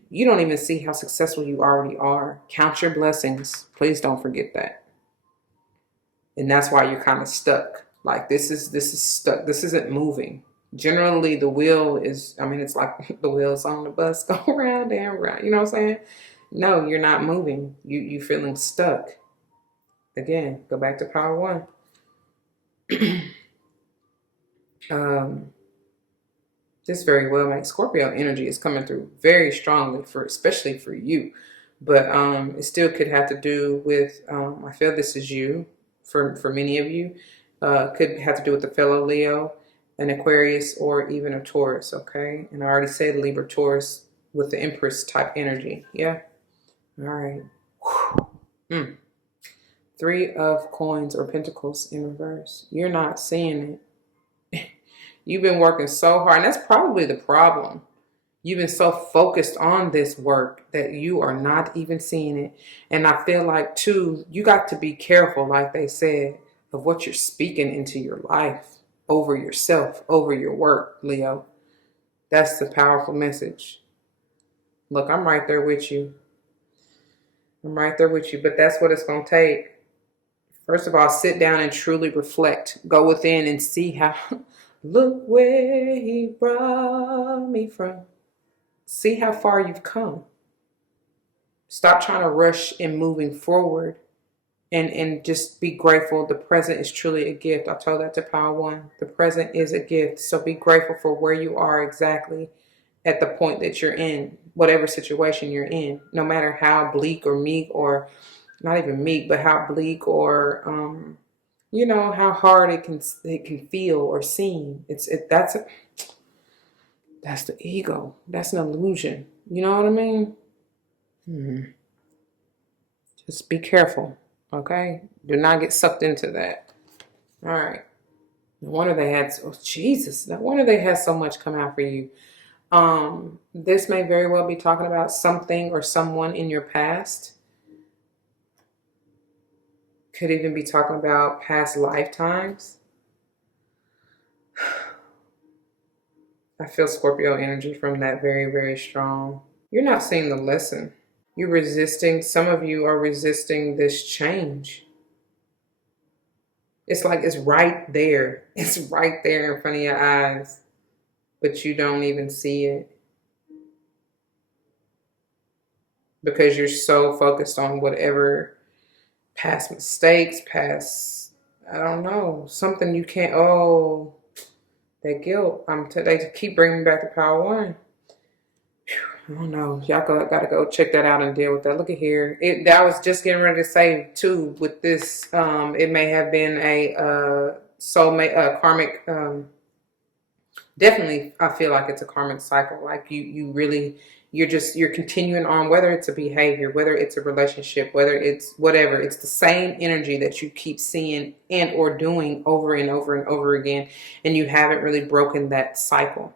you don't even see how successful you already are. Count your blessings. Please don't forget that. And that's why you're kind of stuck. Like this is stuck. This isn't moving. Generally, the wheel is. I mean, it's like the wheels on the bus go round and round. You know what I'm saying? No, you're not moving. You feeling stuck. Again, go back to power one. This very well makes Scorpio energy is coming through very strongly especially for you, but it still could have to do with I feel this is you for many of you. Could have to do with the fellow Leo, an Aquarius, or even a Taurus. Okay, and I already said Libra, Taurus with the Empress type energy. Yeah. All right. Three of coins or pentacles in reverse. You're not seeing it. You've been working so hard, and that's probably the problem. You've been so focused on this work that you are not even seeing it. And I feel like, too, you got to be careful, like they said, of what you're speaking into your life, over yourself, over your work, Leo. That's the powerful message. Look, I'm right there with you. I'm right there with you, but that's what it's going to take. First of all, sit down and truly reflect. Go within and see how, look where he brought me from. See how far you've come. Stop trying to rush in moving forward and just be grateful. The present is truly a gift. I told that to Power One. The present is a gift. So be grateful for where you are exactly at the point that you're in, whatever situation you're in, no matter how bleak or meek, or not even meek, but how bleak or how hard it can feel or seem. That's the ego. That's an illusion. You know what I mean? Just be careful. Okay? Do not get sucked into that. All right. No wonder they had, oh Jesus, no wonder they had so much come out for you. This may very well be talking about something or someone in your past. Could even be talking about past lifetimes. I feel Scorpio energy from that very, very strong. You're not seeing the lesson. You're resisting, some of you are resisting this change. It's like it's right there. It's right there in front of your eyes, but you don't even see it because you're so focused on whatever past mistakes, past, I don't know, something you can't, oh, that guilt. They keep bringing me back to power one. I don't know. Y'all gotta go check that out and deal with that. Look at here. I was just getting ready to say too with this. It may have been a soulmate, karmic. Definitely, I feel like it's a karmic cycle. Like you really, you're continuing on. Whether it's a behavior, whether it's a relationship, whether it's whatever, it's the same energy that you keep seeing and or doing over and over and over again, and you haven't really broken that cycle.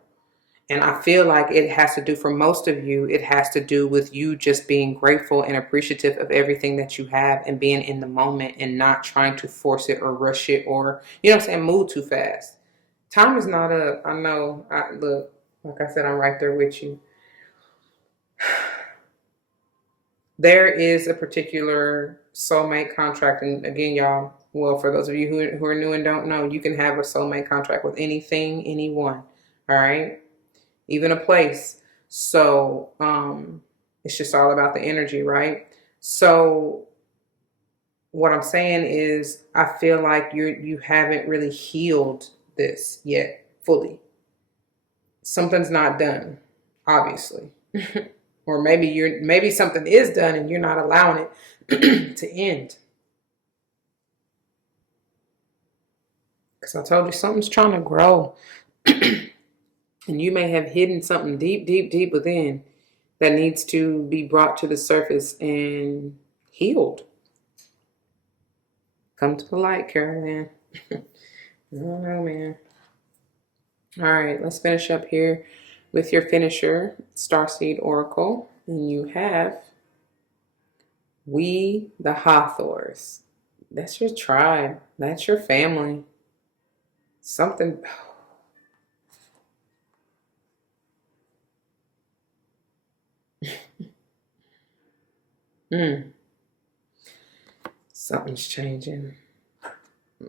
And I feel like it has to do, for most of you, it has to do with you just being grateful and appreciative of everything that you have and being in the moment and not trying to force it or rush it or, you know what I'm saying, move too fast. Time is not up. I know. Look, like I said, I'm right there with you. There is a particular soulmate contract. And again, y'all, well, for those of you who are new and don't know, you can have a soulmate contract with anything, anyone. All right. Even a place. So it's just all about the energy, right? So what I'm saying is I feel like you haven't really healed this yet fully. Something's not done, obviously. Or maybe something is done and you're not allowing it to end. Because I told you something's trying to grow. And you may have hidden something deep, deep, deep within that needs to be brought to the surface and healed. Come to the light, Carolyn. I don't know, man. All right, let's finish up here with your finisher, Starseed Oracle. And you have We the Hathors. That's your tribe. That's your family. Something... Something's changing.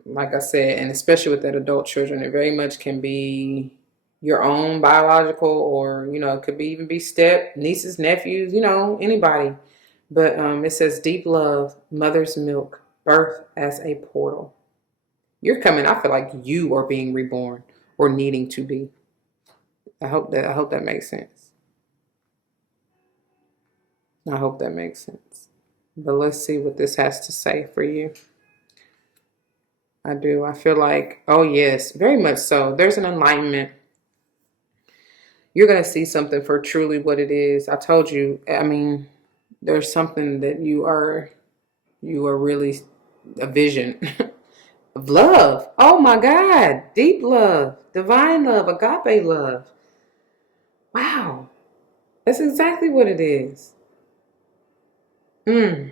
Like I said, and especially with that adult children, it very much can be your own biological, or, you know, it could be even be step, nieces, nephews, you know, anybody. But it says deep love, mother's milk, birth as a portal. You're coming, I feel like you are being reborn or needing to be. I hope that makes sense. I hope that makes sense. But let's see what this has to say for you. I do. I feel like, oh yes, very much so. There's an enlightenment. You're going to see something for truly what it is. I told you, I mean, there's something that you are really a vision of love. Oh my God. Deep love, divine love, agape love. Wow. That's exactly what it is. And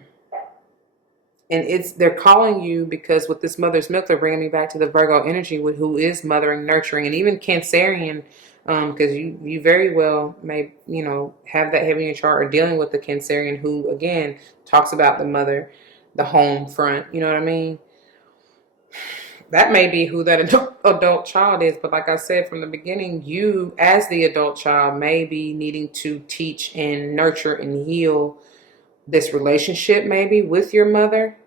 they're calling you because with this mother's milk, they're bringing me back to the Virgo energy, who is mothering, nurturing, and even Cancerian, because you very well may, you know, have that heavy in your chart or dealing with the Cancerian, who again talks about the mother, the home front. You know what I mean? That may be who that adult child is, but like I said from the beginning, you as the adult child may be needing to teach and nurture and heal this relationship maybe with your mother.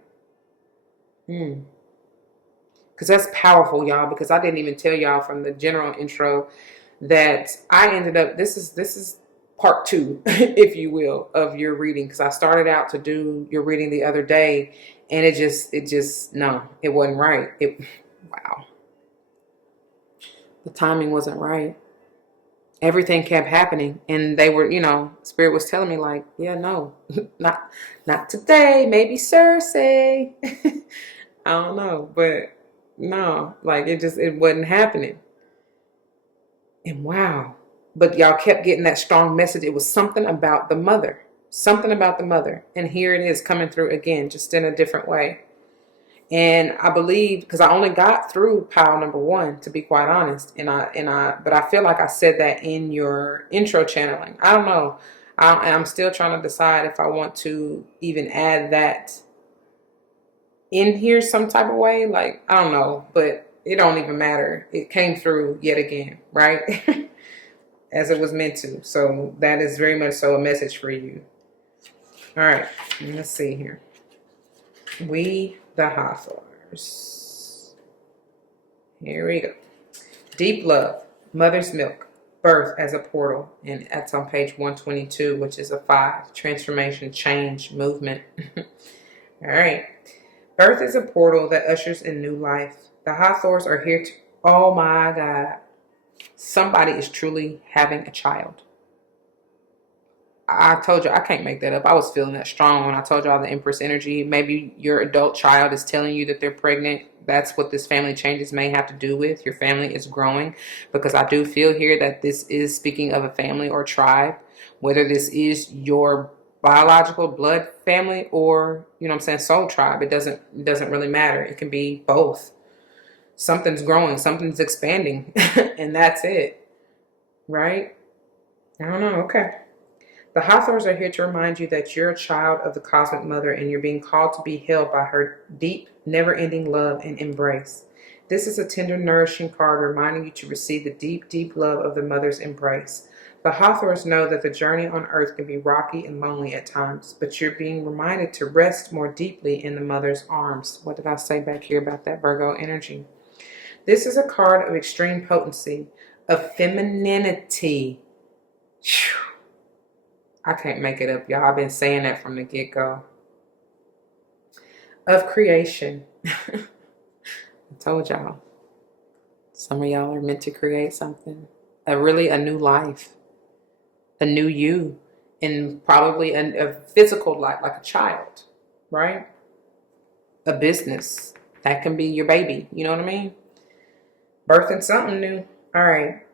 Because that's powerful, y'all, because I didn't even tell y'all from the general intro that I ended up, this is part 2, if you will, of your reading, because I started out to do your reading the other day, and it just no, it wasn't right. Wow. The timing wasn't right. everything kept happening, and they were, Spirit was telling me like, yeah, no, not today, maybe Cersei. I don't know, but no, like it wasn't happening. And wow. But y'all kept getting that strong message. It was something about the mother. Something about the mother. And here it is coming through again, just in a different way. And I believe, because I only got through pile number 1, to be quite honest. But I feel like I said that in your intro channeling. I don't know. I'm still trying to decide if I want to even add that in here some type of way. Like, I don't know, but it don't even matter. It came through yet again, right? As it was meant to. So that is very much so a message for you. All right, let's see here. We the Hawthorns. Here we go. Deep love, mother's milk, birth as a portal. And that's on page 122, which is a 5. Transformation, change, movement. All right. Birth is a portal that ushers in new life. The Hawthorns are here to, oh my God. Somebody is truly having a child. I told you, I can't make that up. I was feeling that strong when I told y'all the Empress energy. Maybe your adult child is telling you that they're pregnant. That's what this family changes may have to do with. Your family is growing, because I do feel here that this is speaking of a family or tribe, whether this is your biological blood family or, soul tribe. It doesn't really matter. It can be both. Something's growing, something's expanding, and that's it. Right? I don't know. Okay. The Hawthorns are here to remind you that you're a child of the Cosmic Mother, and you're being called to be held by her deep, never-ending love and embrace. This is a tender, nourishing card reminding you to receive the deep, deep love of the Mother's embrace. The Hawthorns know that the journey on Earth can be rocky and lonely at times, but you're being reminded to rest more deeply in the Mother's arms. What did I say back here about that Virgo energy? This is a card of extreme potency, of femininity. Whew. I can't make it up, y'all. I've been saying that from the get-go. Of creation. I told y'all. Some of y'all are meant to create something. A new life. A new you. And probably a physical life, like a child. Right? A business. That can be your baby. You know what I mean? Birthing something new. All right.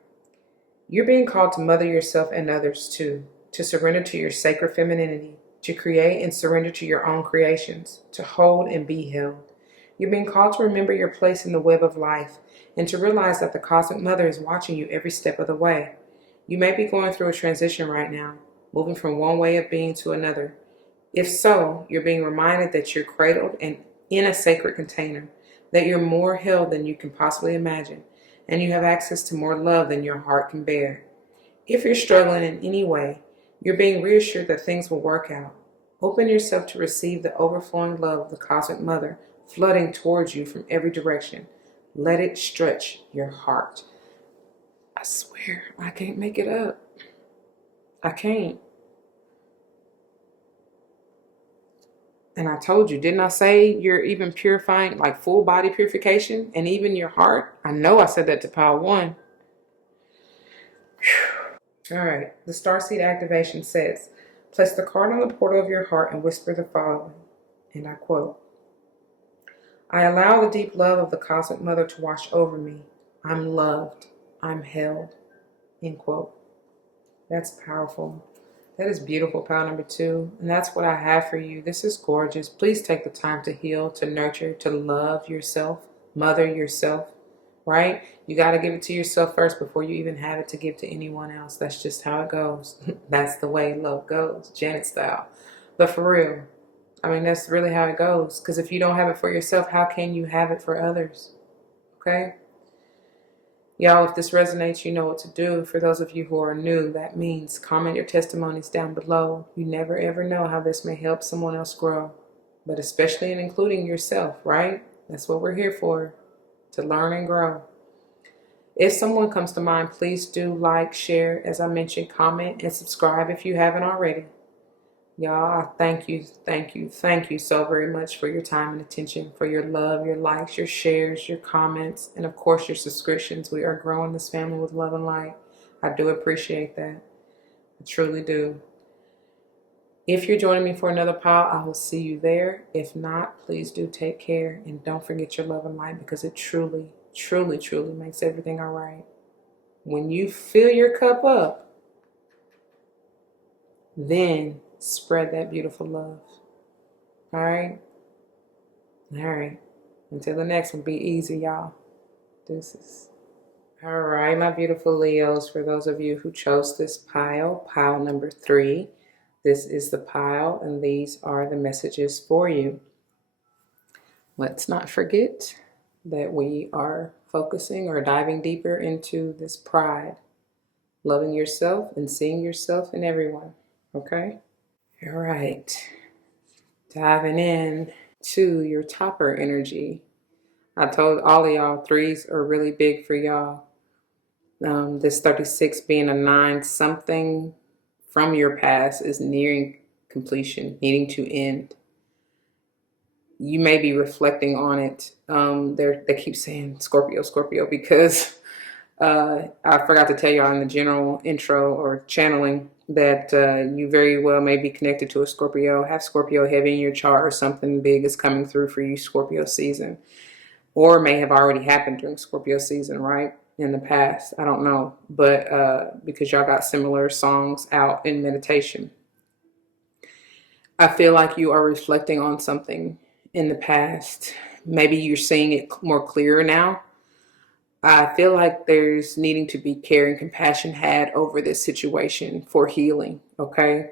You're being called to mother yourself and others too. To surrender to your sacred femininity, to create and surrender to your own creations, to hold and be held. You're being called to remember your place in the web of life, and to realize that the Cosmic Mother is watching you every step of the way. You may be going through a transition right now, moving from one way of being to another. If so, you're being reminded that you're cradled and in a sacred container, that you're more held than you can possibly imagine, and you have access to more love than your heart can bear. If you're struggling in any way, you're being reassured that things will work out. Open yourself to receive the overflowing love of the Cosmic Mother flooding towards you from every direction. Let it stretch your heart. I swear, I can't make it up. I can't. And I told you, didn't I say you're even purifying, like full body purification, and even your heart? I know I said that to pile 1. Whew. All right, the Starseed activation says, place the card on the portal of your heart and whisper the following, and I quote, I allow the deep love of the Cosmic Mother to wash over me. I'm loved. I'm held. End quote. That's powerful. That is beautiful, pile number 2. And that's what I have for you. This is gorgeous. Please take the time to heal, to nurture, to love yourself, mother yourself. Right? You got to give it to yourself first before you even have it to give to anyone else. That's just how it goes. That's the way love goes, Janet style. But for real, I mean, that's really how it goes. Because if you don't have it for yourself, how can you have it for others? Okay? Y'all, if this resonates, you know what to do. For those of you who are new, that means comment your testimonies down below. You never ever know how this may help someone else grow. But especially in including yourself, right? That's what we're here for. To learn and grow. If someone comes to mind, please do like, share, as I mentioned, comment, and subscribe if you haven't already. Y'all, thank you so very much for your time and attention, for your love, your likes, your shares, your comments, and of course your subscriptions. We are growing this family with love and light. I do appreciate that. I truly do. If you're joining me for another pile, I will see you there. If not, please do take care and don't forget your love and light, because it truly, truly, truly makes everything all right. When you fill your cup up, then spread that beautiful love. All right? All right. Until the next one, be easy, y'all. Deuces. All right, my beautiful Leos, for those of you who chose this pile number 3, this is the pile, and these are the messages for you. Let's not forget that we are focusing or diving deeper into this pride, loving yourself and seeing yourself in everyone, okay? All right, diving in to your topper energy. I told all of y'all 3s are really big for y'all. This 36 being a 9, something from your past is nearing completion, needing to end. You may be reflecting on it. They keep saying Scorpio, Scorpio, because I forgot to tell y'all in the general intro or channeling that you very well may be connected to a Scorpio, have Scorpio heavy in your chart, or something big is coming through for you Scorpio season, or may have already happened during Scorpio season, right? In the past, I don't know, but because y'all got similar songs out in meditation, I feel like you are reflecting on something in the past. Maybe you're seeing it more clearer now. I feel like there's needing to be care and compassion had over this situation for healing, okay?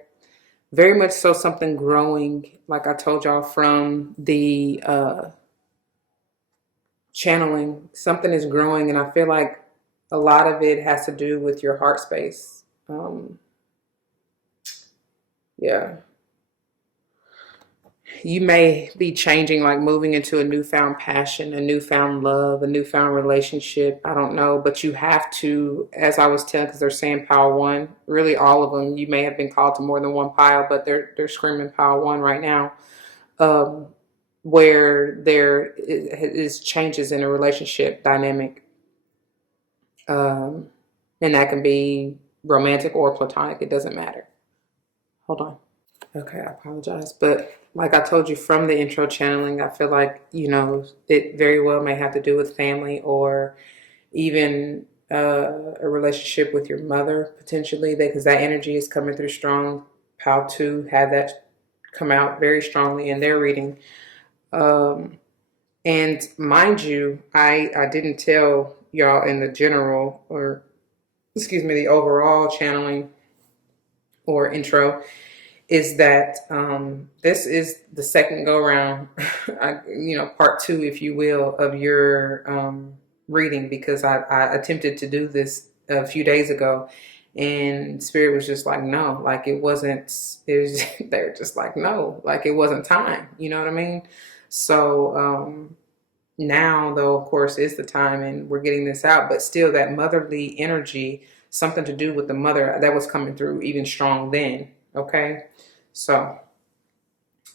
Very much so, something growing, like I told y'all from the channeling, something is growing, and I feel like a lot of it has to do with your heart space. Yeah. You may be changing, like moving into a newfound passion, a newfound love, a newfound relationship. I don't know, but you have to, as I was telling, because they're saying pile 1, really all of them. You may have been called to more than one pile, but they're screaming pile 1 right now. Where there is changes in a relationship dynamic. And that can be romantic or platonic. It doesn't matter. Hold on. Okay, I apologize. But like I told you from the intro channeling, I feel like, it very well may have to do with family, or even a relationship with your mother, potentially, because that energy is coming through strong. Pile 2 had that come out very strongly in their reading. And mind you, I didn't tell y'all in the general, or the overall channeling or intro, is that this is the second go round, part 2, if you will, of your reading, because I attempted to do this a few days ago, and Spirit was just like, no, like they were just like, no, like it wasn't time. You know what I mean? So now, though, of course, is the time, and we're getting this out, but still that motherly energy, something to do with the mother, that was coming through even strong then. Okay, so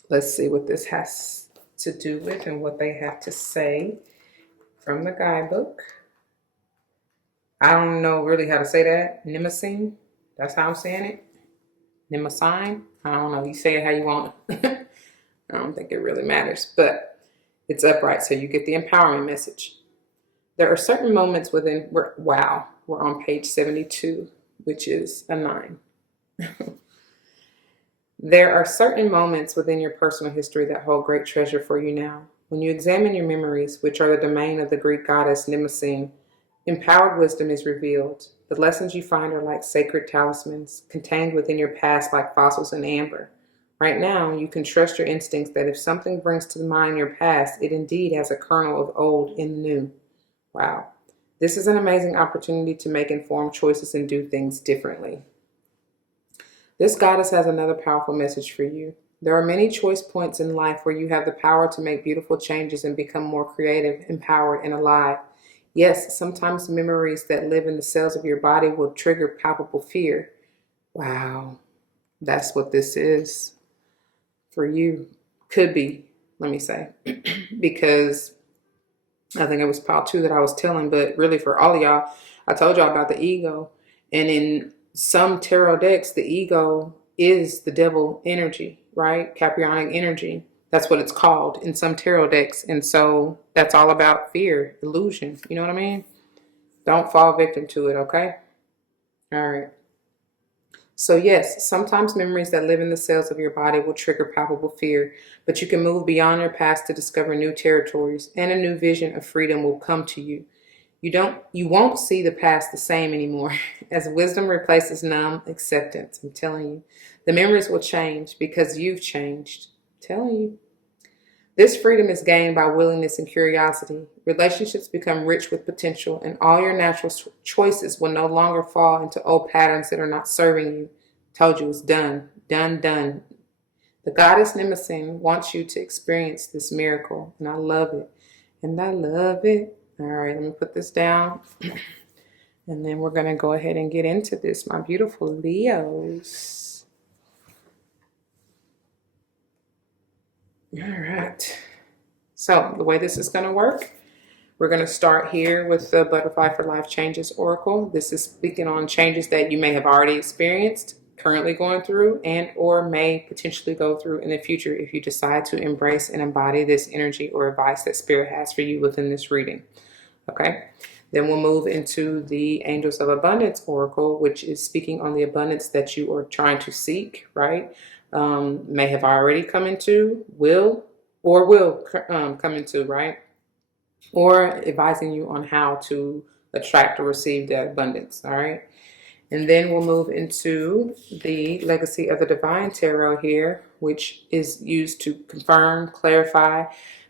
let's see what this has to do with and what they have to say from the guidebook. I don't know really how to say that. Mnemosyne, that's how I'm saying it. Mnemosyne, I don't know. You say it how you want. I don't think it really matters, but it's upright, so you get the empowering message. There are certain moments within, we're on page 72, which is a 9. There are certain moments within your personal history that hold great treasure for you now. When you examine your memories, which are the domain of the Greek goddess Mnemosyne, empowered wisdom is revealed. The lessons you find are like sacred talismans, contained within your past like fossils in amber. Right now, you can trust your instincts that if something brings to mind your past, it indeed has a kernel of old in the new. Wow. This is an amazing opportunity to make informed choices and do things differently. This goddess has another powerful message for you. There are many choice points in life where you have the power to make beautiful changes and become more creative, empowered, and alive. Yes, sometimes memories that live in the cells of your body will trigger palpable fear. Wow, that's what this is for you. Could be, let me say, because I think it was pile 2 that I was telling, but really for all of y'all, I told y'all about the ego. And in some tarot decks, the ego is the devil energy, right? Caprionic energy. That's what it's called in some tarot decks. And so that's all about fear, illusion. You know what I mean? Don't fall victim to it, okay? All right. So yes, sometimes memories that live in the cells of your body will trigger palpable fear, but you can move beyond your past to discover new territories, and a new vision of freedom will come to you. You won't see the past the same anymore as wisdom replaces numb acceptance. I'm telling you. The memories will change because you've changed. I'm telling you. This freedom is gained by willingness and curiosity. Relationships become rich with potential, and all your natural choices will no longer fall into old patterns that are not serving you. Told you it's done. Done, done. The goddess Mnemosyne wants you to experience this miracle, and I love it. And I love it. All right, let me put this down. And then we're going to go ahead and get into this, my beautiful Leos. All right. So the way this is going to work, we're going to start here with the Butterfly for Life Changes Oracle. This is speaking on changes that you may have already experienced, currently going through, and or may potentially go through in the future if you decide to embrace and embody this energy or advice that Spirit has for you within this reading. Okay. Then we'll move into the Angels of Abundance Oracle, which is speaking on the abundance that you are trying to seek, right? May have already come into, will come into, right? Or advising you on how to attract or receive that abundance, all right? And then we'll move into the Legacy of the Divine Tarot here, which is used to confirm, clarify,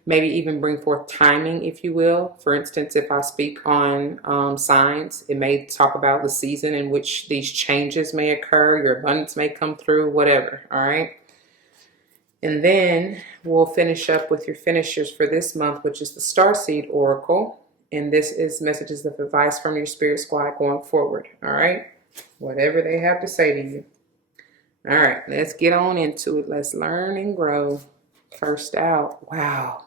maybe even bring forth timing, if you will. For instance, if I speak on signs, it may talk about the season in which these changes may occur, your abundance may come through, whatever, all right? And then we'll finish up with your finishers for this month, which is the Starseed Oracle. And this is messages of advice from your spirit squad going forward, all right? Whatever they have to say to you. All right, let's get on into it. Let's learn and grow. First out, wow.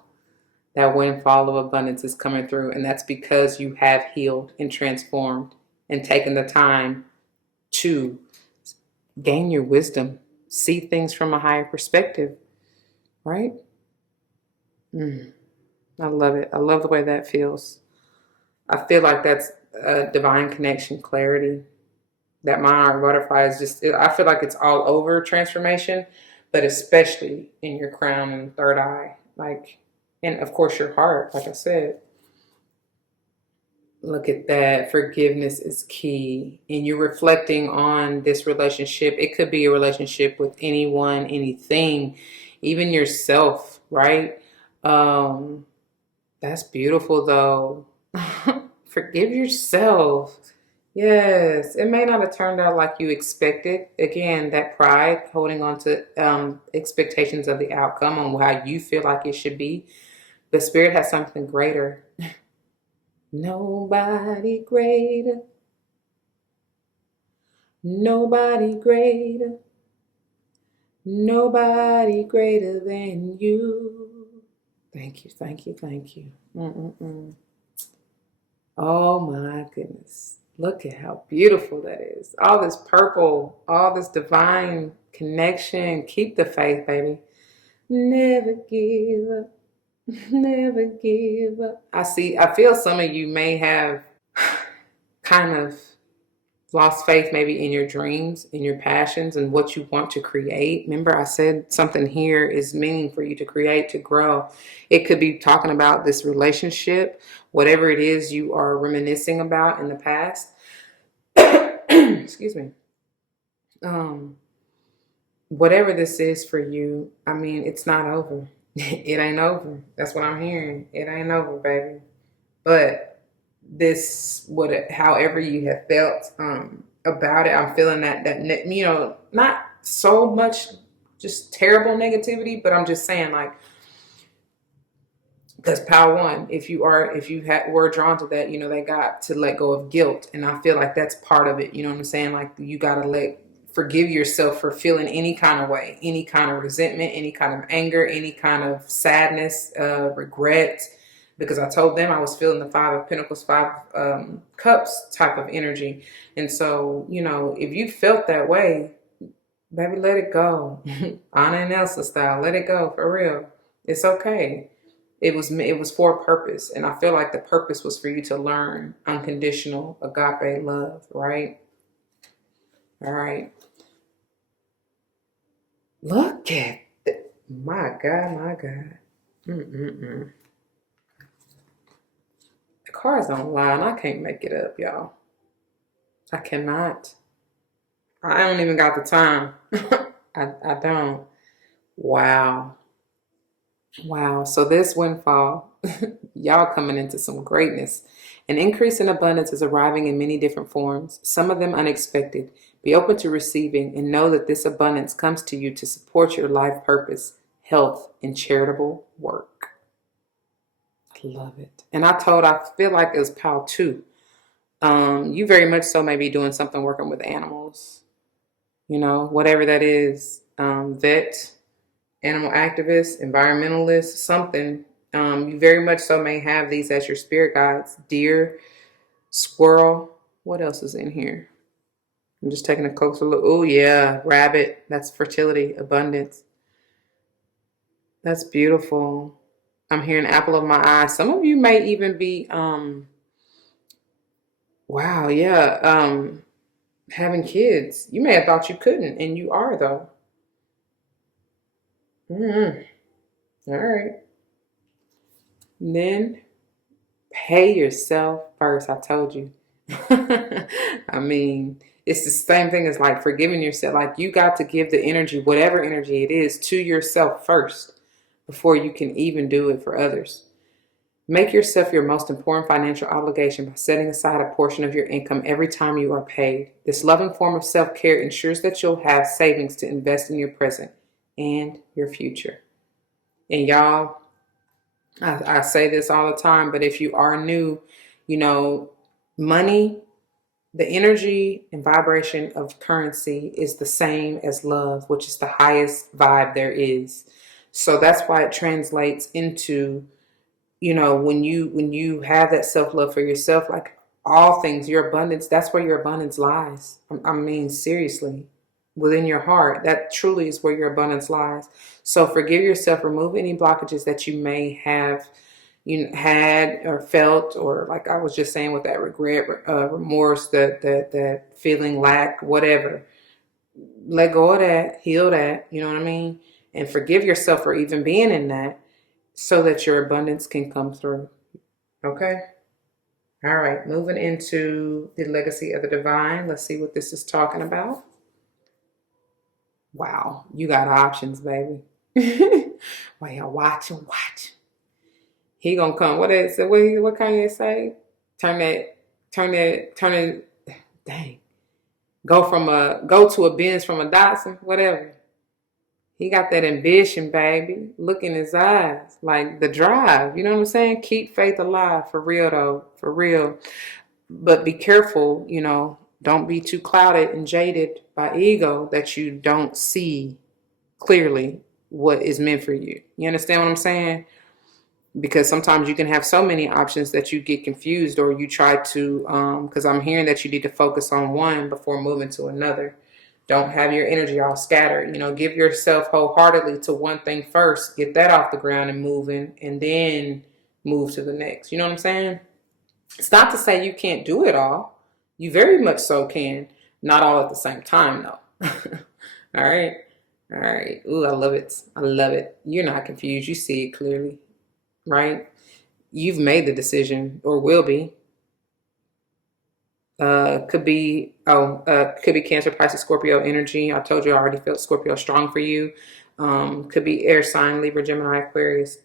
That windfall of abundance is coming through, and that's because you have healed and transformed and taken the time to gain your wisdom, see things from a higher perspective, right? I love it. I love the way that feels. I feel like that's a divine connection, clarity. That Monarch Butterfly is just, I feel like it's all over transformation, but especially in your crown and third eye, like, and of course your heart, like I said. Look at that. Forgiveness is key. And you're reflecting on this relationship. It could be a relationship with anyone, anything, even yourself, right? That's beautiful though. Forgive yourself. Yes, it may not have turned out like you expected. Again, that pride, holding on to expectations of the outcome on how you feel like it should be. The Spirit has something greater. Nobody greater. Nobody greater. Nobody greater than you. Thank you, thank you, thank you. Oh my goodness. Look at how beautiful that is. All this purple, all this divine connection. Keep the faith, baby. Never give up. Never give up. I feel some of you may have kind of lost faith maybe in your dreams, in your passions, and what you want to create. Remember, I said something here is meaning for you to create, to grow. It could be talking about this relationship, whatever it is you are reminiscing about in the past. Excuse me. Whatever this is for you, I mean, it's not over. It ain't over. That's what I'm hearing. It ain't over, baby. But this, however you have felt about it, I'm feeling that you know, not so much just terrible negativity, but I'm just saying, like, because power one, if you were drawn to that, you know, they got to let go of guilt, and I feel like that's part of it. You know what I'm saying? Like, you got to forgive yourself for feeling any kind of way, any kind of resentment, any kind of anger, any kind of sadness, regret, because I told them I was feeling the Five of Pentacles, Five Cups type of energy. And so, you know, if you felt that way, baby, let it go. Anna and Elsa style, let it go, for real. It's okay. It was for a purpose, and I feel like the purpose was for you to learn unconditional agape love, right? All right. Look at it. My God, my God. Mm-mm-mm. The cards don't lie, and I can't make it up, y'all. I cannot. I don't even got the time. I don't. Wow. Wow. So this windfall, y'all coming into some greatness. An increase in abundance is arriving in many different forms, some of them unexpected. Be open to receiving and know that this abundance comes to you to support your life purpose, health, and charitable work. I love it. And I feel like it was Pal too. You very much so may be doing something working with animals, you know, whatever that is, vet, animal activist, environmentalist, something. You very much so may have these as your spirit guides. Deer, squirrel. What else is in here? I'm just taking a closer look. Oh, yeah, rabbit. That's fertility, abundance. That's beautiful. I'm hearing apple of my eye. Some of you may even be, wow, yeah, having kids. You may have thought you couldn't, and you are, though. All right. And then pay yourself first. I told you. I mean, it's the same thing as like forgiving yourself. Like you got to give the energy, whatever energy it is, to yourself first before you can even do it for others. Make yourself your most important financial obligation by setting aside a portion of your income every time you are paid. This loving form of self-care ensures that you'll have savings to invest in your present and your future. And y'all, I say this all the time, but if you are new, you know, money, the energy and vibration of currency is the same as love, which is the highest vibe there is. So that's why it translates into, you know, when you have that self-love for yourself, like all things, your abundance, that's where your abundance lies. I mean, seriously, within your heart, that truly is where your abundance lies. So forgive yourself, remove any blockages that you may have had or felt, or like I was just saying with that regret, remorse, that feeling, lack, whatever. Let go of that, heal that, you know what I mean? And forgive yourself for even being in that so that your abundance can come through. Okay? All right, moving into the legacy of the divine. Let's see what this is talking about. Wow, you got options, baby. While y'all watch. He gonna come. What is it? What Kanye say? Turn it. Dang. Go to a Benz from a Datsun, whatever. He got that ambition, baby. Look in his eyes, like the drive. You know what I'm saying? Keep faith alive, for real though, for real. But be careful, you know. Don't be too clouded and jaded by ego that you don't see clearly what is meant for you. You understand what I'm saying? Because sometimes you can have so many options that you get confused, or you try to, because I'm hearing that you need to focus on one before moving to another. Don't have your energy all scattered. You know, give yourself wholeheartedly to one thing first, get that off the ground and moving, and then move to the next. You know what I'm saying? It's not to say you can't do it all. You very much so can. Not all at the same time, though. All right. All right. Ooh, I love it. I love it. You're not confused. You see it clearly, right? You've made the decision, or will be. Could be Cancer, Pisces, Scorpio energy. I told you I already felt Scorpio strong for you. Could be air sign, Libra, Gemini, Aquarius.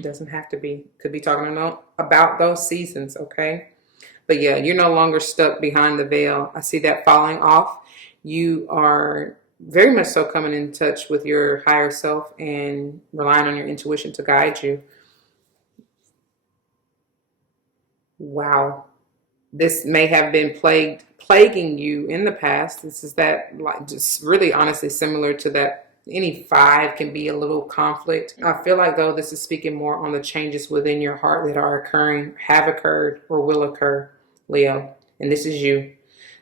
Doesn't have to be. Could be talking about those seasons, okay? But yeah, you're no longer stuck behind the veil. I see that falling off. You are very much so coming in touch with your higher self and relying on your intuition to guide you. Wow. This may have been plaguing you in the past. This is that, like, just really honestly similar to that any 5 can be a little conflict. I feel like, though, this is speaking more on the changes within your heart that are occurring, have occurred, or will occur, Leo. And this is you.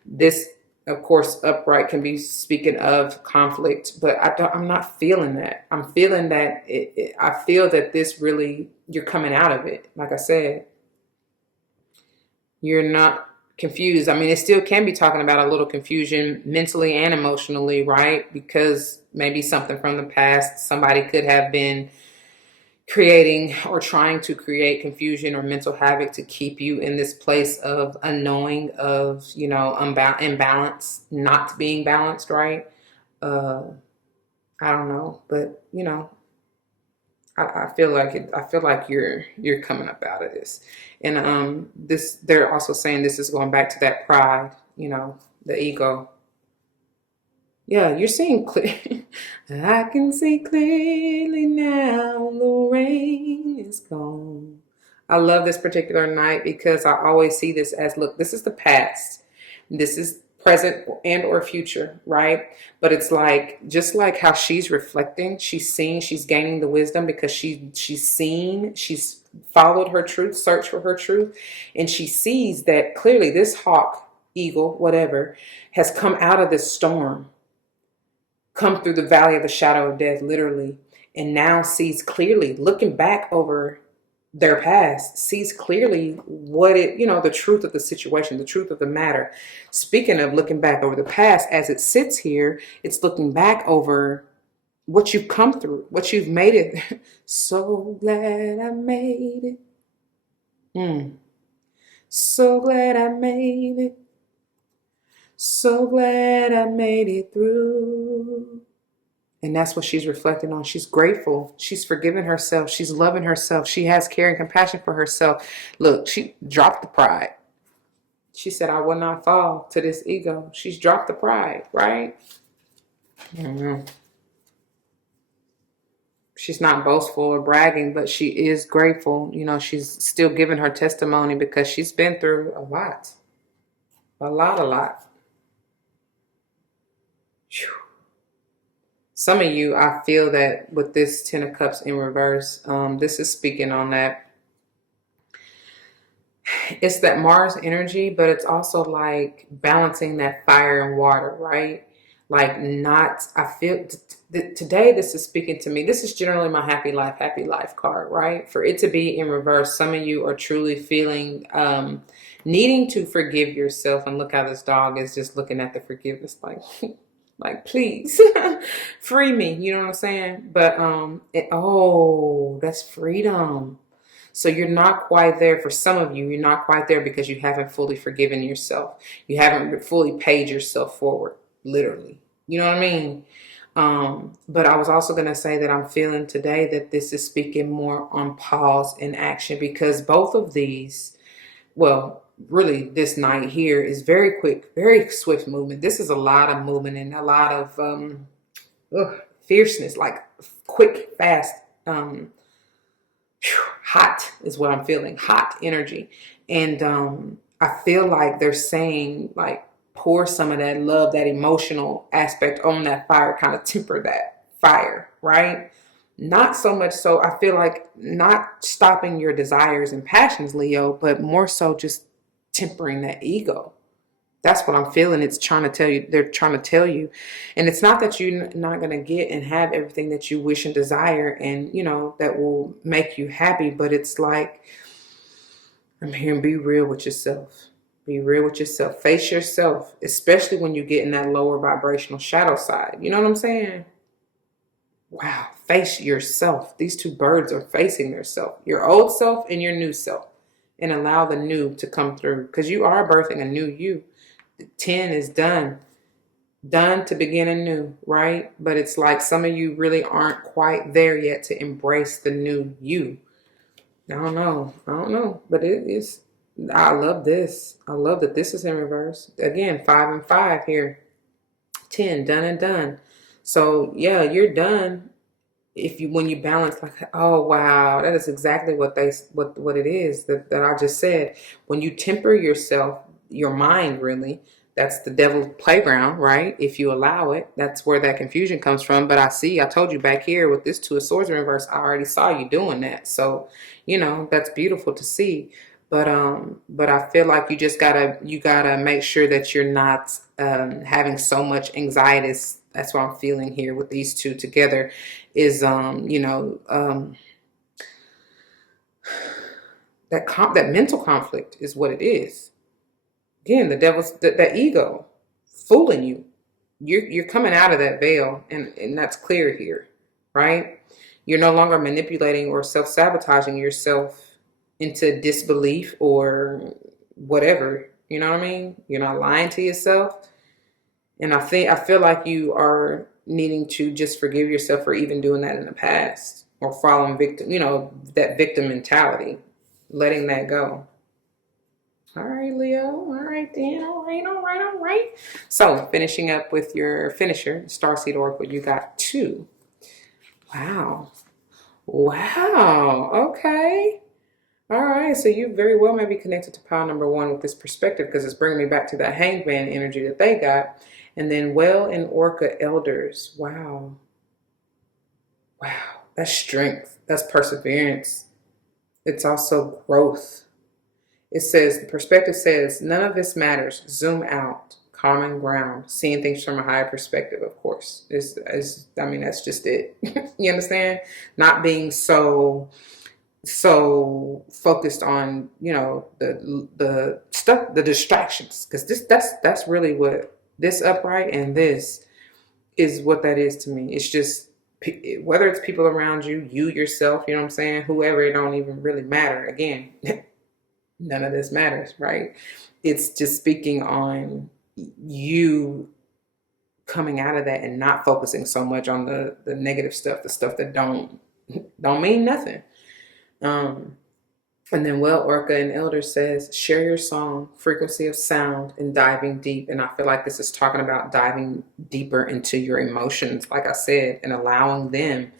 This, of course, upright can be speaking of conflict, but I'm not feeling that. I'm feeling that I feel that this really, you're coming out of it. Like I said, you're not confused. I mean, it still can be talking about a little confusion mentally and emotionally, right? Because maybe something from the past, somebody could have been creating or trying to create confusion or mental havoc to keep you in this place of unknowing, of, you know, imbalance, not being balanced, right? I don't know, but you know, I feel like it. I feel like you're coming up out of this, and this, they're also saying this is going back to that pride, you know, the ego. Yeah, you're seeing clear. I can see clearly now. The rain is gone. I love this particular night because I always see this as, look, this is the past. This is present and or future, right? But it's like, just like how she's reflecting, she's seeing, she's gaining the wisdom because she's seen, she's followed her truth, searched for her truth, and she sees that clearly this hawk, eagle, whatever, has come out of this storm, come through the valley of the shadow of death, literally, and now sees clearly, looking back over their past, sees clearly what it, you know, the truth of the situation, the truth of the matter. Speaking of looking back over the past, as it sits here, it's looking back over what you've come through, what you've made it. So glad I made it. So glad I made it. So glad I made it through. And that's what she's reflecting on. She's grateful. She's forgiven herself. She's loving herself. She has care and compassion for herself. Look, she dropped the pride. She said, I will not fall to this ego. She's dropped the pride, right? She's not boastful or bragging, but she is grateful. You know, she's still giving her testimony because she's been through a lot. A lot. Whew. Some of you, I feel that with this 10 of Cups in reverse, this is speaking on that. It's that Mars energy, but it's also like balancing that fire and water, right? Like not, I feel today this is speaking to me. This is generally my happy life card, right? For it to be in reverse, some of you are truly feeling, needing to forgive yourself. And look how this dog is just looking at the forgiveness like, like, please free me. You know what I'm saying? But, oh, that's freedom. So you're not quite there. For some of you, you're not quite there because you haven't fully forgiven yourself. You haven't fully paid yourself forward, literally. You know what I mean? But I was also going to say that I'm feeling today that this is speaking more on pause and action, because both of these, well, really this night here is very quick, very swift movement. This is a lot of movement and a lot of fierceness, like quick, fast, hot is what I'm feeling, hot energy. And I feel like they're saying, like, pour some of that love, that emotional aspect on that fire, kind of temper that fire, right? Not so much so, I feel like, not stopping your desires and passions, Leo, but more so just tempering that ego. That's what I'm feeling. It's trying to tell you, they're trying to tell you. And it's not that you're not going to get and have everything that you wish and desire and, you know, that will make you happy. But it's like, I'm hearing, be real with yourself. Be real with yourself. Face yourself, especially when you get in that lower vibrational shadow side. You know what I'm saying? Wow. Face yourself. These two birds are facing their self, your old self and your new self, and allow the new to come through, because you are birthing a new you. 10 is done to begin anew, right? But it's like some of you really aren't quite there yet to embrace the new you. I don't know, but it is, I love this. I love that this is in reverse. Again, 5 and 5 here. 10, done and done. So yeah, you're done. When you balance, like, oh wow, that is exactly what it is that I just said. When you temper yourself, your mind really, That's the devil's playground, right? If you allow it, that's where that confusion comes from. But I told you back here with this Two of Swords in reverse, I already saw you doing that. So, that's beautiful to see. But I feel like you gotta make sure that you're not having so much anxiety. That's what I'm feeling here with these two together. Is that mental conflict is what it is. Again, the devil's that ego fooling you. You're coming out of that veil, and that's clear here, right? You're no longer manipulating or self-sabotaging yourself into disbelief or whatever. You know what I mean? You're not lying to yourself. And I feel like you are needing to just forgive yourself for even doing that in the past or following victim, that victim mentality, letting that go. All right, Leo. All right, then. All right, all right, all right. So, finishing up with your finisher, Starseed Oracle, you got 2. Wow. Wow. Okay. All right. So, you very well may be connected to pile number 1 with this perspective because it's bringing me back to that hanged man energy that they got. And then Whale and Orca Elders. Wow. Wow. That's strength. That's perseverance. It's also growth. It says, the perspective says, none of this matters. Zoom out, common ground, seeing things from a higher perspective, of course. That's just it. You understand? Not being so focused on, the stuff, the distractions. Because that's really what this upright and this is what that is to me. It's just, whether it's people around you, you yourself, you know what I'm saying? Whoever, it don't even really matter. Again, none of this matters, right? It's just speaking on you coming out of that and not focusing so much on the negative stuff, the stuff that don't mean nothing. And then Orca and Elder says, share your song, frequency of sound, and diving deep. And I feel like this is talking about diving deeper into your emotions, like I said, and allowing them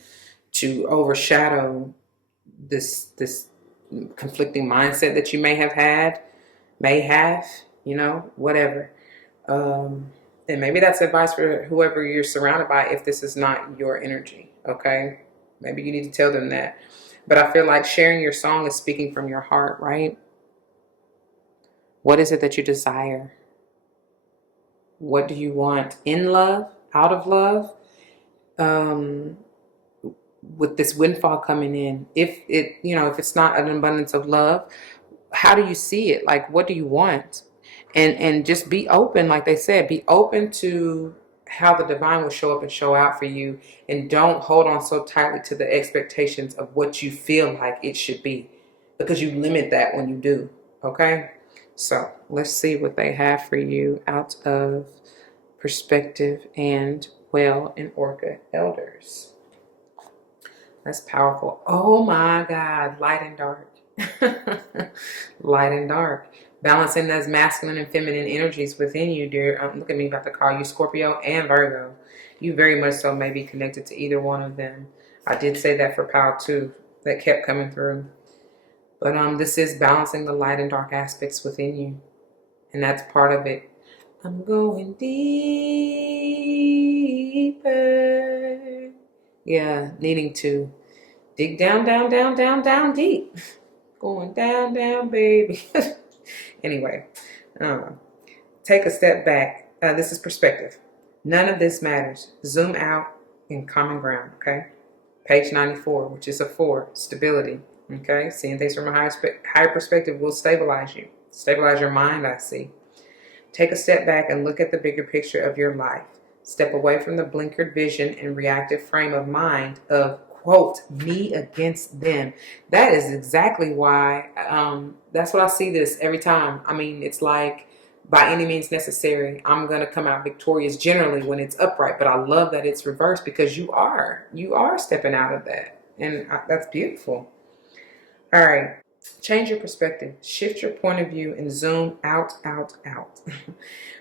to overshadow this conflicting mindset that you may have, whatever. And maybe that's advice for whoever you're surrounded by if this is not your energy, okay? Maybe you need to tell them that. But I feel like sharing your song is speaking from your heart, right? What is it that you desire? What do you want in love, out of love? With this windfall coming in, if it's not an abundance of love, how do you see it? Like, what do you want? And just be open, like they said, be open to how the divine will show up and show out for you, and don't hold on so tightly to the expectations of what you feel like it should be, because you limit that when you do. Okay, so let's see what they have for you out of perspective and Whale and Orca Elders. That's powerful. Oh my God, light and dark. Light and dark. Balancing those masculine and feminine energies within you, dear. Look at me, about to call you Scorpio and Virgo. You very much so may be connected to either one of them. I did say that for Power 2. That kept coming through. But this is balancing the light and dark aspects within you. And that's part of it. I'm going deeper. Yeah, needing to dig down, down, down, down, down deep. Going down, down, baby. Anyway, take a step back. This is perspective. None of this matters. Zoom out in common ground, okay? Page 94, which is a 4, stability, okay? Seeing things from a higher perspective will stabilize you. Stabilize your mind, I see. Take a step back and look at the bigger picture of your life. Step away from the blinkered vision and reactive frame of mind of, quote, me against them. That is exactly why, that's what I see this every time. I mean, it's like, by any means necessary, I'm going to come out victorious generally when it's upright. But I love that it's reversed, because you are stepping out of that. And that's beautiful. All right. Change your perspective. Shift your point of view and zoom out, out, out.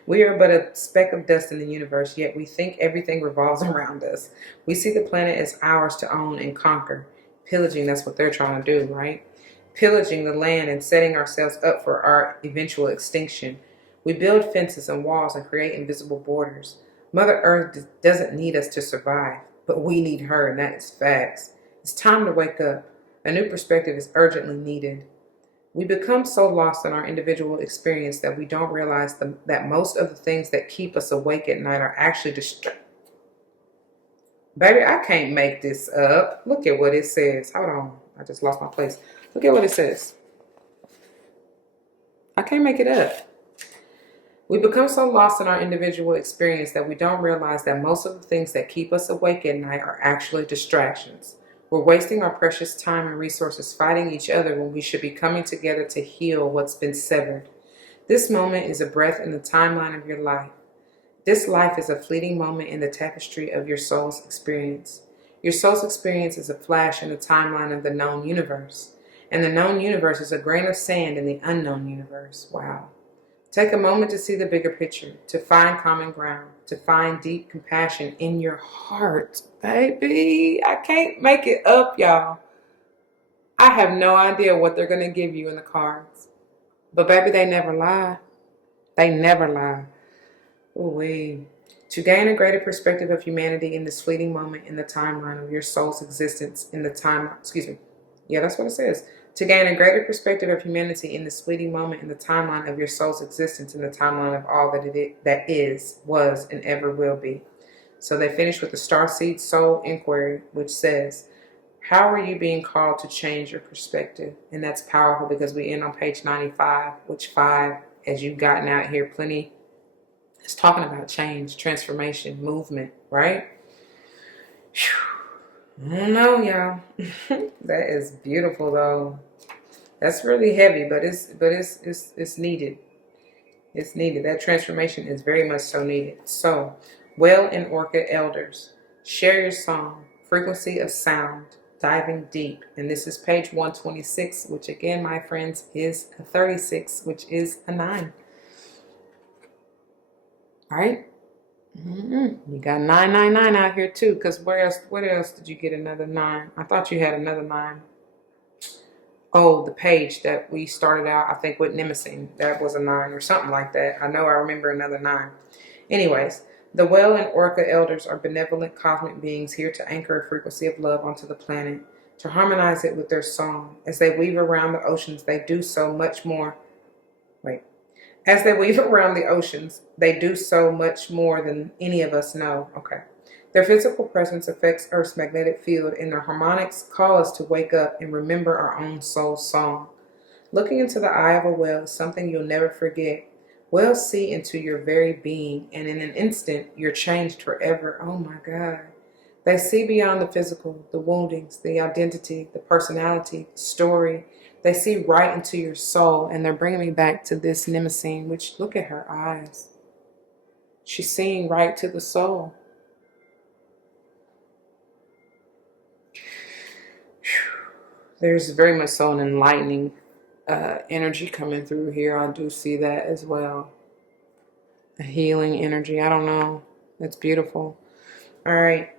We are but a speck of dust in the universe, yet we think everything revolves around us. We see the planet as ours to own and conquer. Pillaging, that's what they're trying to do, right? Pillaging the land and setting ourselves up for our eventual extinction. We build fences and walls and create invisible borders. Mother Earth doesn't need us to survive, but we need her, and that is facts. It's time to wake up. A new perspective is urgently needed. We become so lost in our individual experience that we don't realize that most of the things that keep us awake at night are actually Baby, I can't make this up. Look at what it says. Hold on. I just lost my place. Look at what it says. I can't make it up. We become so lost in our individual experience that we don't realize that most of the things that keep us awake at night are actually distractions. We're wasting our precious time and resources fighting each other when we should be coming together to heal what's been severed. This moment is a breath in the timeline of your life. This life is a fleeting moment in the tapestry of your soul's experience. Your soul's experience is a flash in the timeline of the known universe. And the known universe is a grain of sand in the unknown universe. Wow. Take a moment to see the bigger picture, to find common ground, to find deep compassion in your heart. Baby, I can't make it up, y'all. I have no idea what they're going to give you in the cards. But baby, they never lie. They never lie. Ooh-wee. To gain a greater perspective of humanity in this fleeting moment in the timeline of your soul's existence in the time, Yeah, that's what it says. To gain a greater perspective of humanity in this fleeting moment in the timeline of your soul's existence in the timeline of all that is, was, and ever will be. So they finish with the Starseed Soul Inquiry, which says, how are you being called to change your perspective? And that's powerful because we end on page 95, which 5, as you've gotten out here, plenty, is talking about change, transformation, movement, right? Whew. I don't know, y'all. That is beautiful, though. That's really heavy, but it's needed. It's needed. That transformation is very much so needed. So, Whale and Orca Elders, share your song, frequency of sound, diving deep. And this is page 126, which again, my friends, is a 36, which is a 9. All right? You got 999 out here too, because what else did you get another 9? I thought you had another 9. Oh, the page that we started out, I think, with Mnemosyne. That was a 9 or something like that. I know I remember another 9. Anyways, the Whale and Orca Elders are benevolent cosmic beings here to anchor a frequency of love onto the planet, to harmonize it with their song. As they weave around the oceans, they do so much more. As they weave around the oceans, they do so much more than any of us know. Okay. Their physical presence affects Earth's magnetic field, and their harmonics call us to wake up and remember our own soul song. Looking into the eye of a whale is something you'll never forget. Whales see into your very being, and in an instant, you're changed forever. Oh my God. They see beyond the physical, the woundings, the identity, the personality, the story. They see right into your soul, and they're bringing me back to this Mnemosyne, which, look at her eyes. She's seeing right to the soul. There's very much so an enlightening energy coming through here. I do see that as well. A healing energy. I don't know. That's beautiful. All right.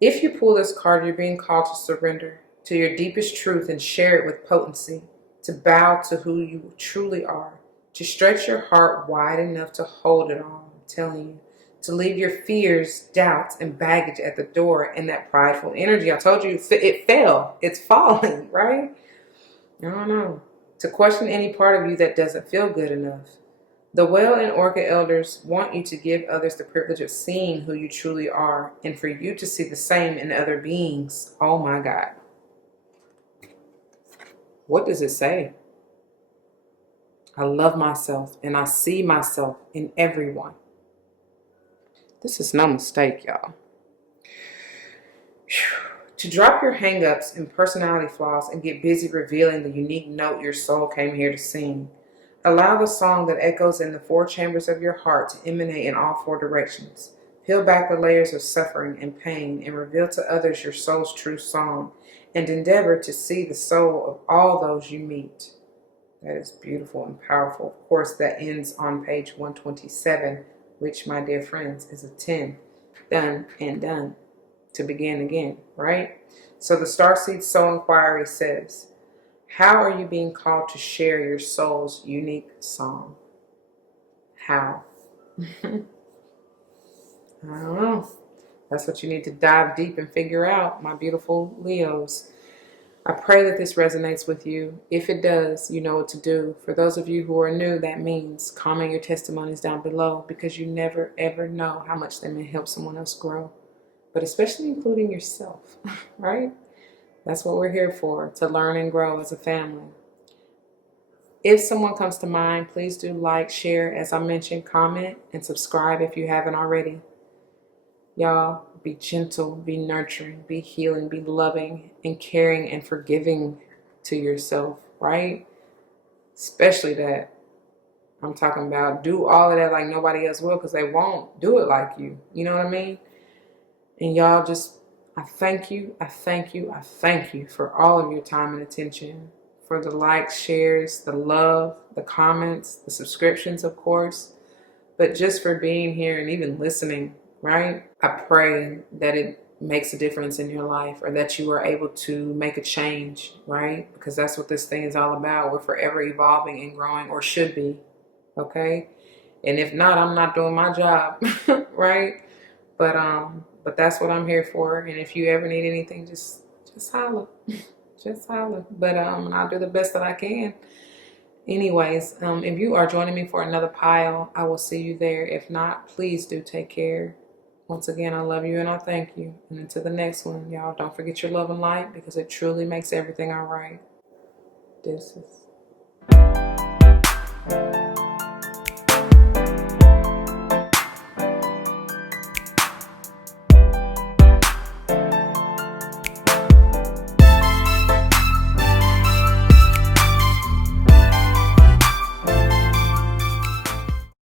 If you pull this card, you're being called to surrender to your deepest truth and share it with potency, to bow to who you truly are, to stretch your heart wide enough to hold it all. I'm telling you, to leave your fears, doubts, and baggage at the door in that prideful energy. I told you it fell. It's falling, right? I don't know. To question any part of you that doesn't feel good enough. The Whale and Orca Elders want you to give others the privilege of seeing who you truly are, and for you to see the same in other beings. Oh my God. What does it say? I love myself and I see myself in everyone. This is no mistake, y'all. To drop your hang-ups and personality flaws and get busy revealing the unique note your soul came here to sing. Allow the song that echoes in the 4 chambers of your heart to emanate in all 4 directions. Peel back the layers of suffering and pain and reveal to others your soul's true song, and endeavor to see the soul of all those you meet. That is beautiful and powerful. Of course, that ends on page 127, which, my dear friends, is a 10. Done and done. To begin again, right? So the Starseed Soul Inquiry says, How are you being called to share your soul's unique song? How? I don't know. That's what you need to dive deep and figure out, my beautiful Leos. I pray that this resonates with you. If it does, you know what to do. For those of you who are new, that means comment your testimonies down below, because you never ever know how much they may help someone else grow, but especially including yourself, right? That's what we're here for, to learn and grow as a family. If someone comes to mind, please do like, share, as I mentioned, comment, and subscribe if you haven't already. Y'all, be gentle, be nurturing, be healing, be loving and caring and forgiving to yourself, right? Especially that. I'm talking about do all of that like nobody else will, because they won't do it like you. You know what I mean? And y'all, just, I thank you, I thank you, I thank you for all of your time and attention, for the likes, shares, the love, the comments, the subscriptions, of course, but just for being here and even listening, right? I pray that it makes a difference in your life, or that you are able to make a change, right? Because that's what this thing is all about. We're forever evolving and growing, or should be, okay? And if not, I'm not doing my job, right? But that's what I'm here for. And if you ever need anything, just holler. Just holler. But I'll do the best that I can. Anyways, if you are joining me for another pile, I will see you there. If not, please do take care. Once again, I love you and I thank you. And until the next one, y'all, don't forget your love and light, because it truly makes everything all right. Deuces.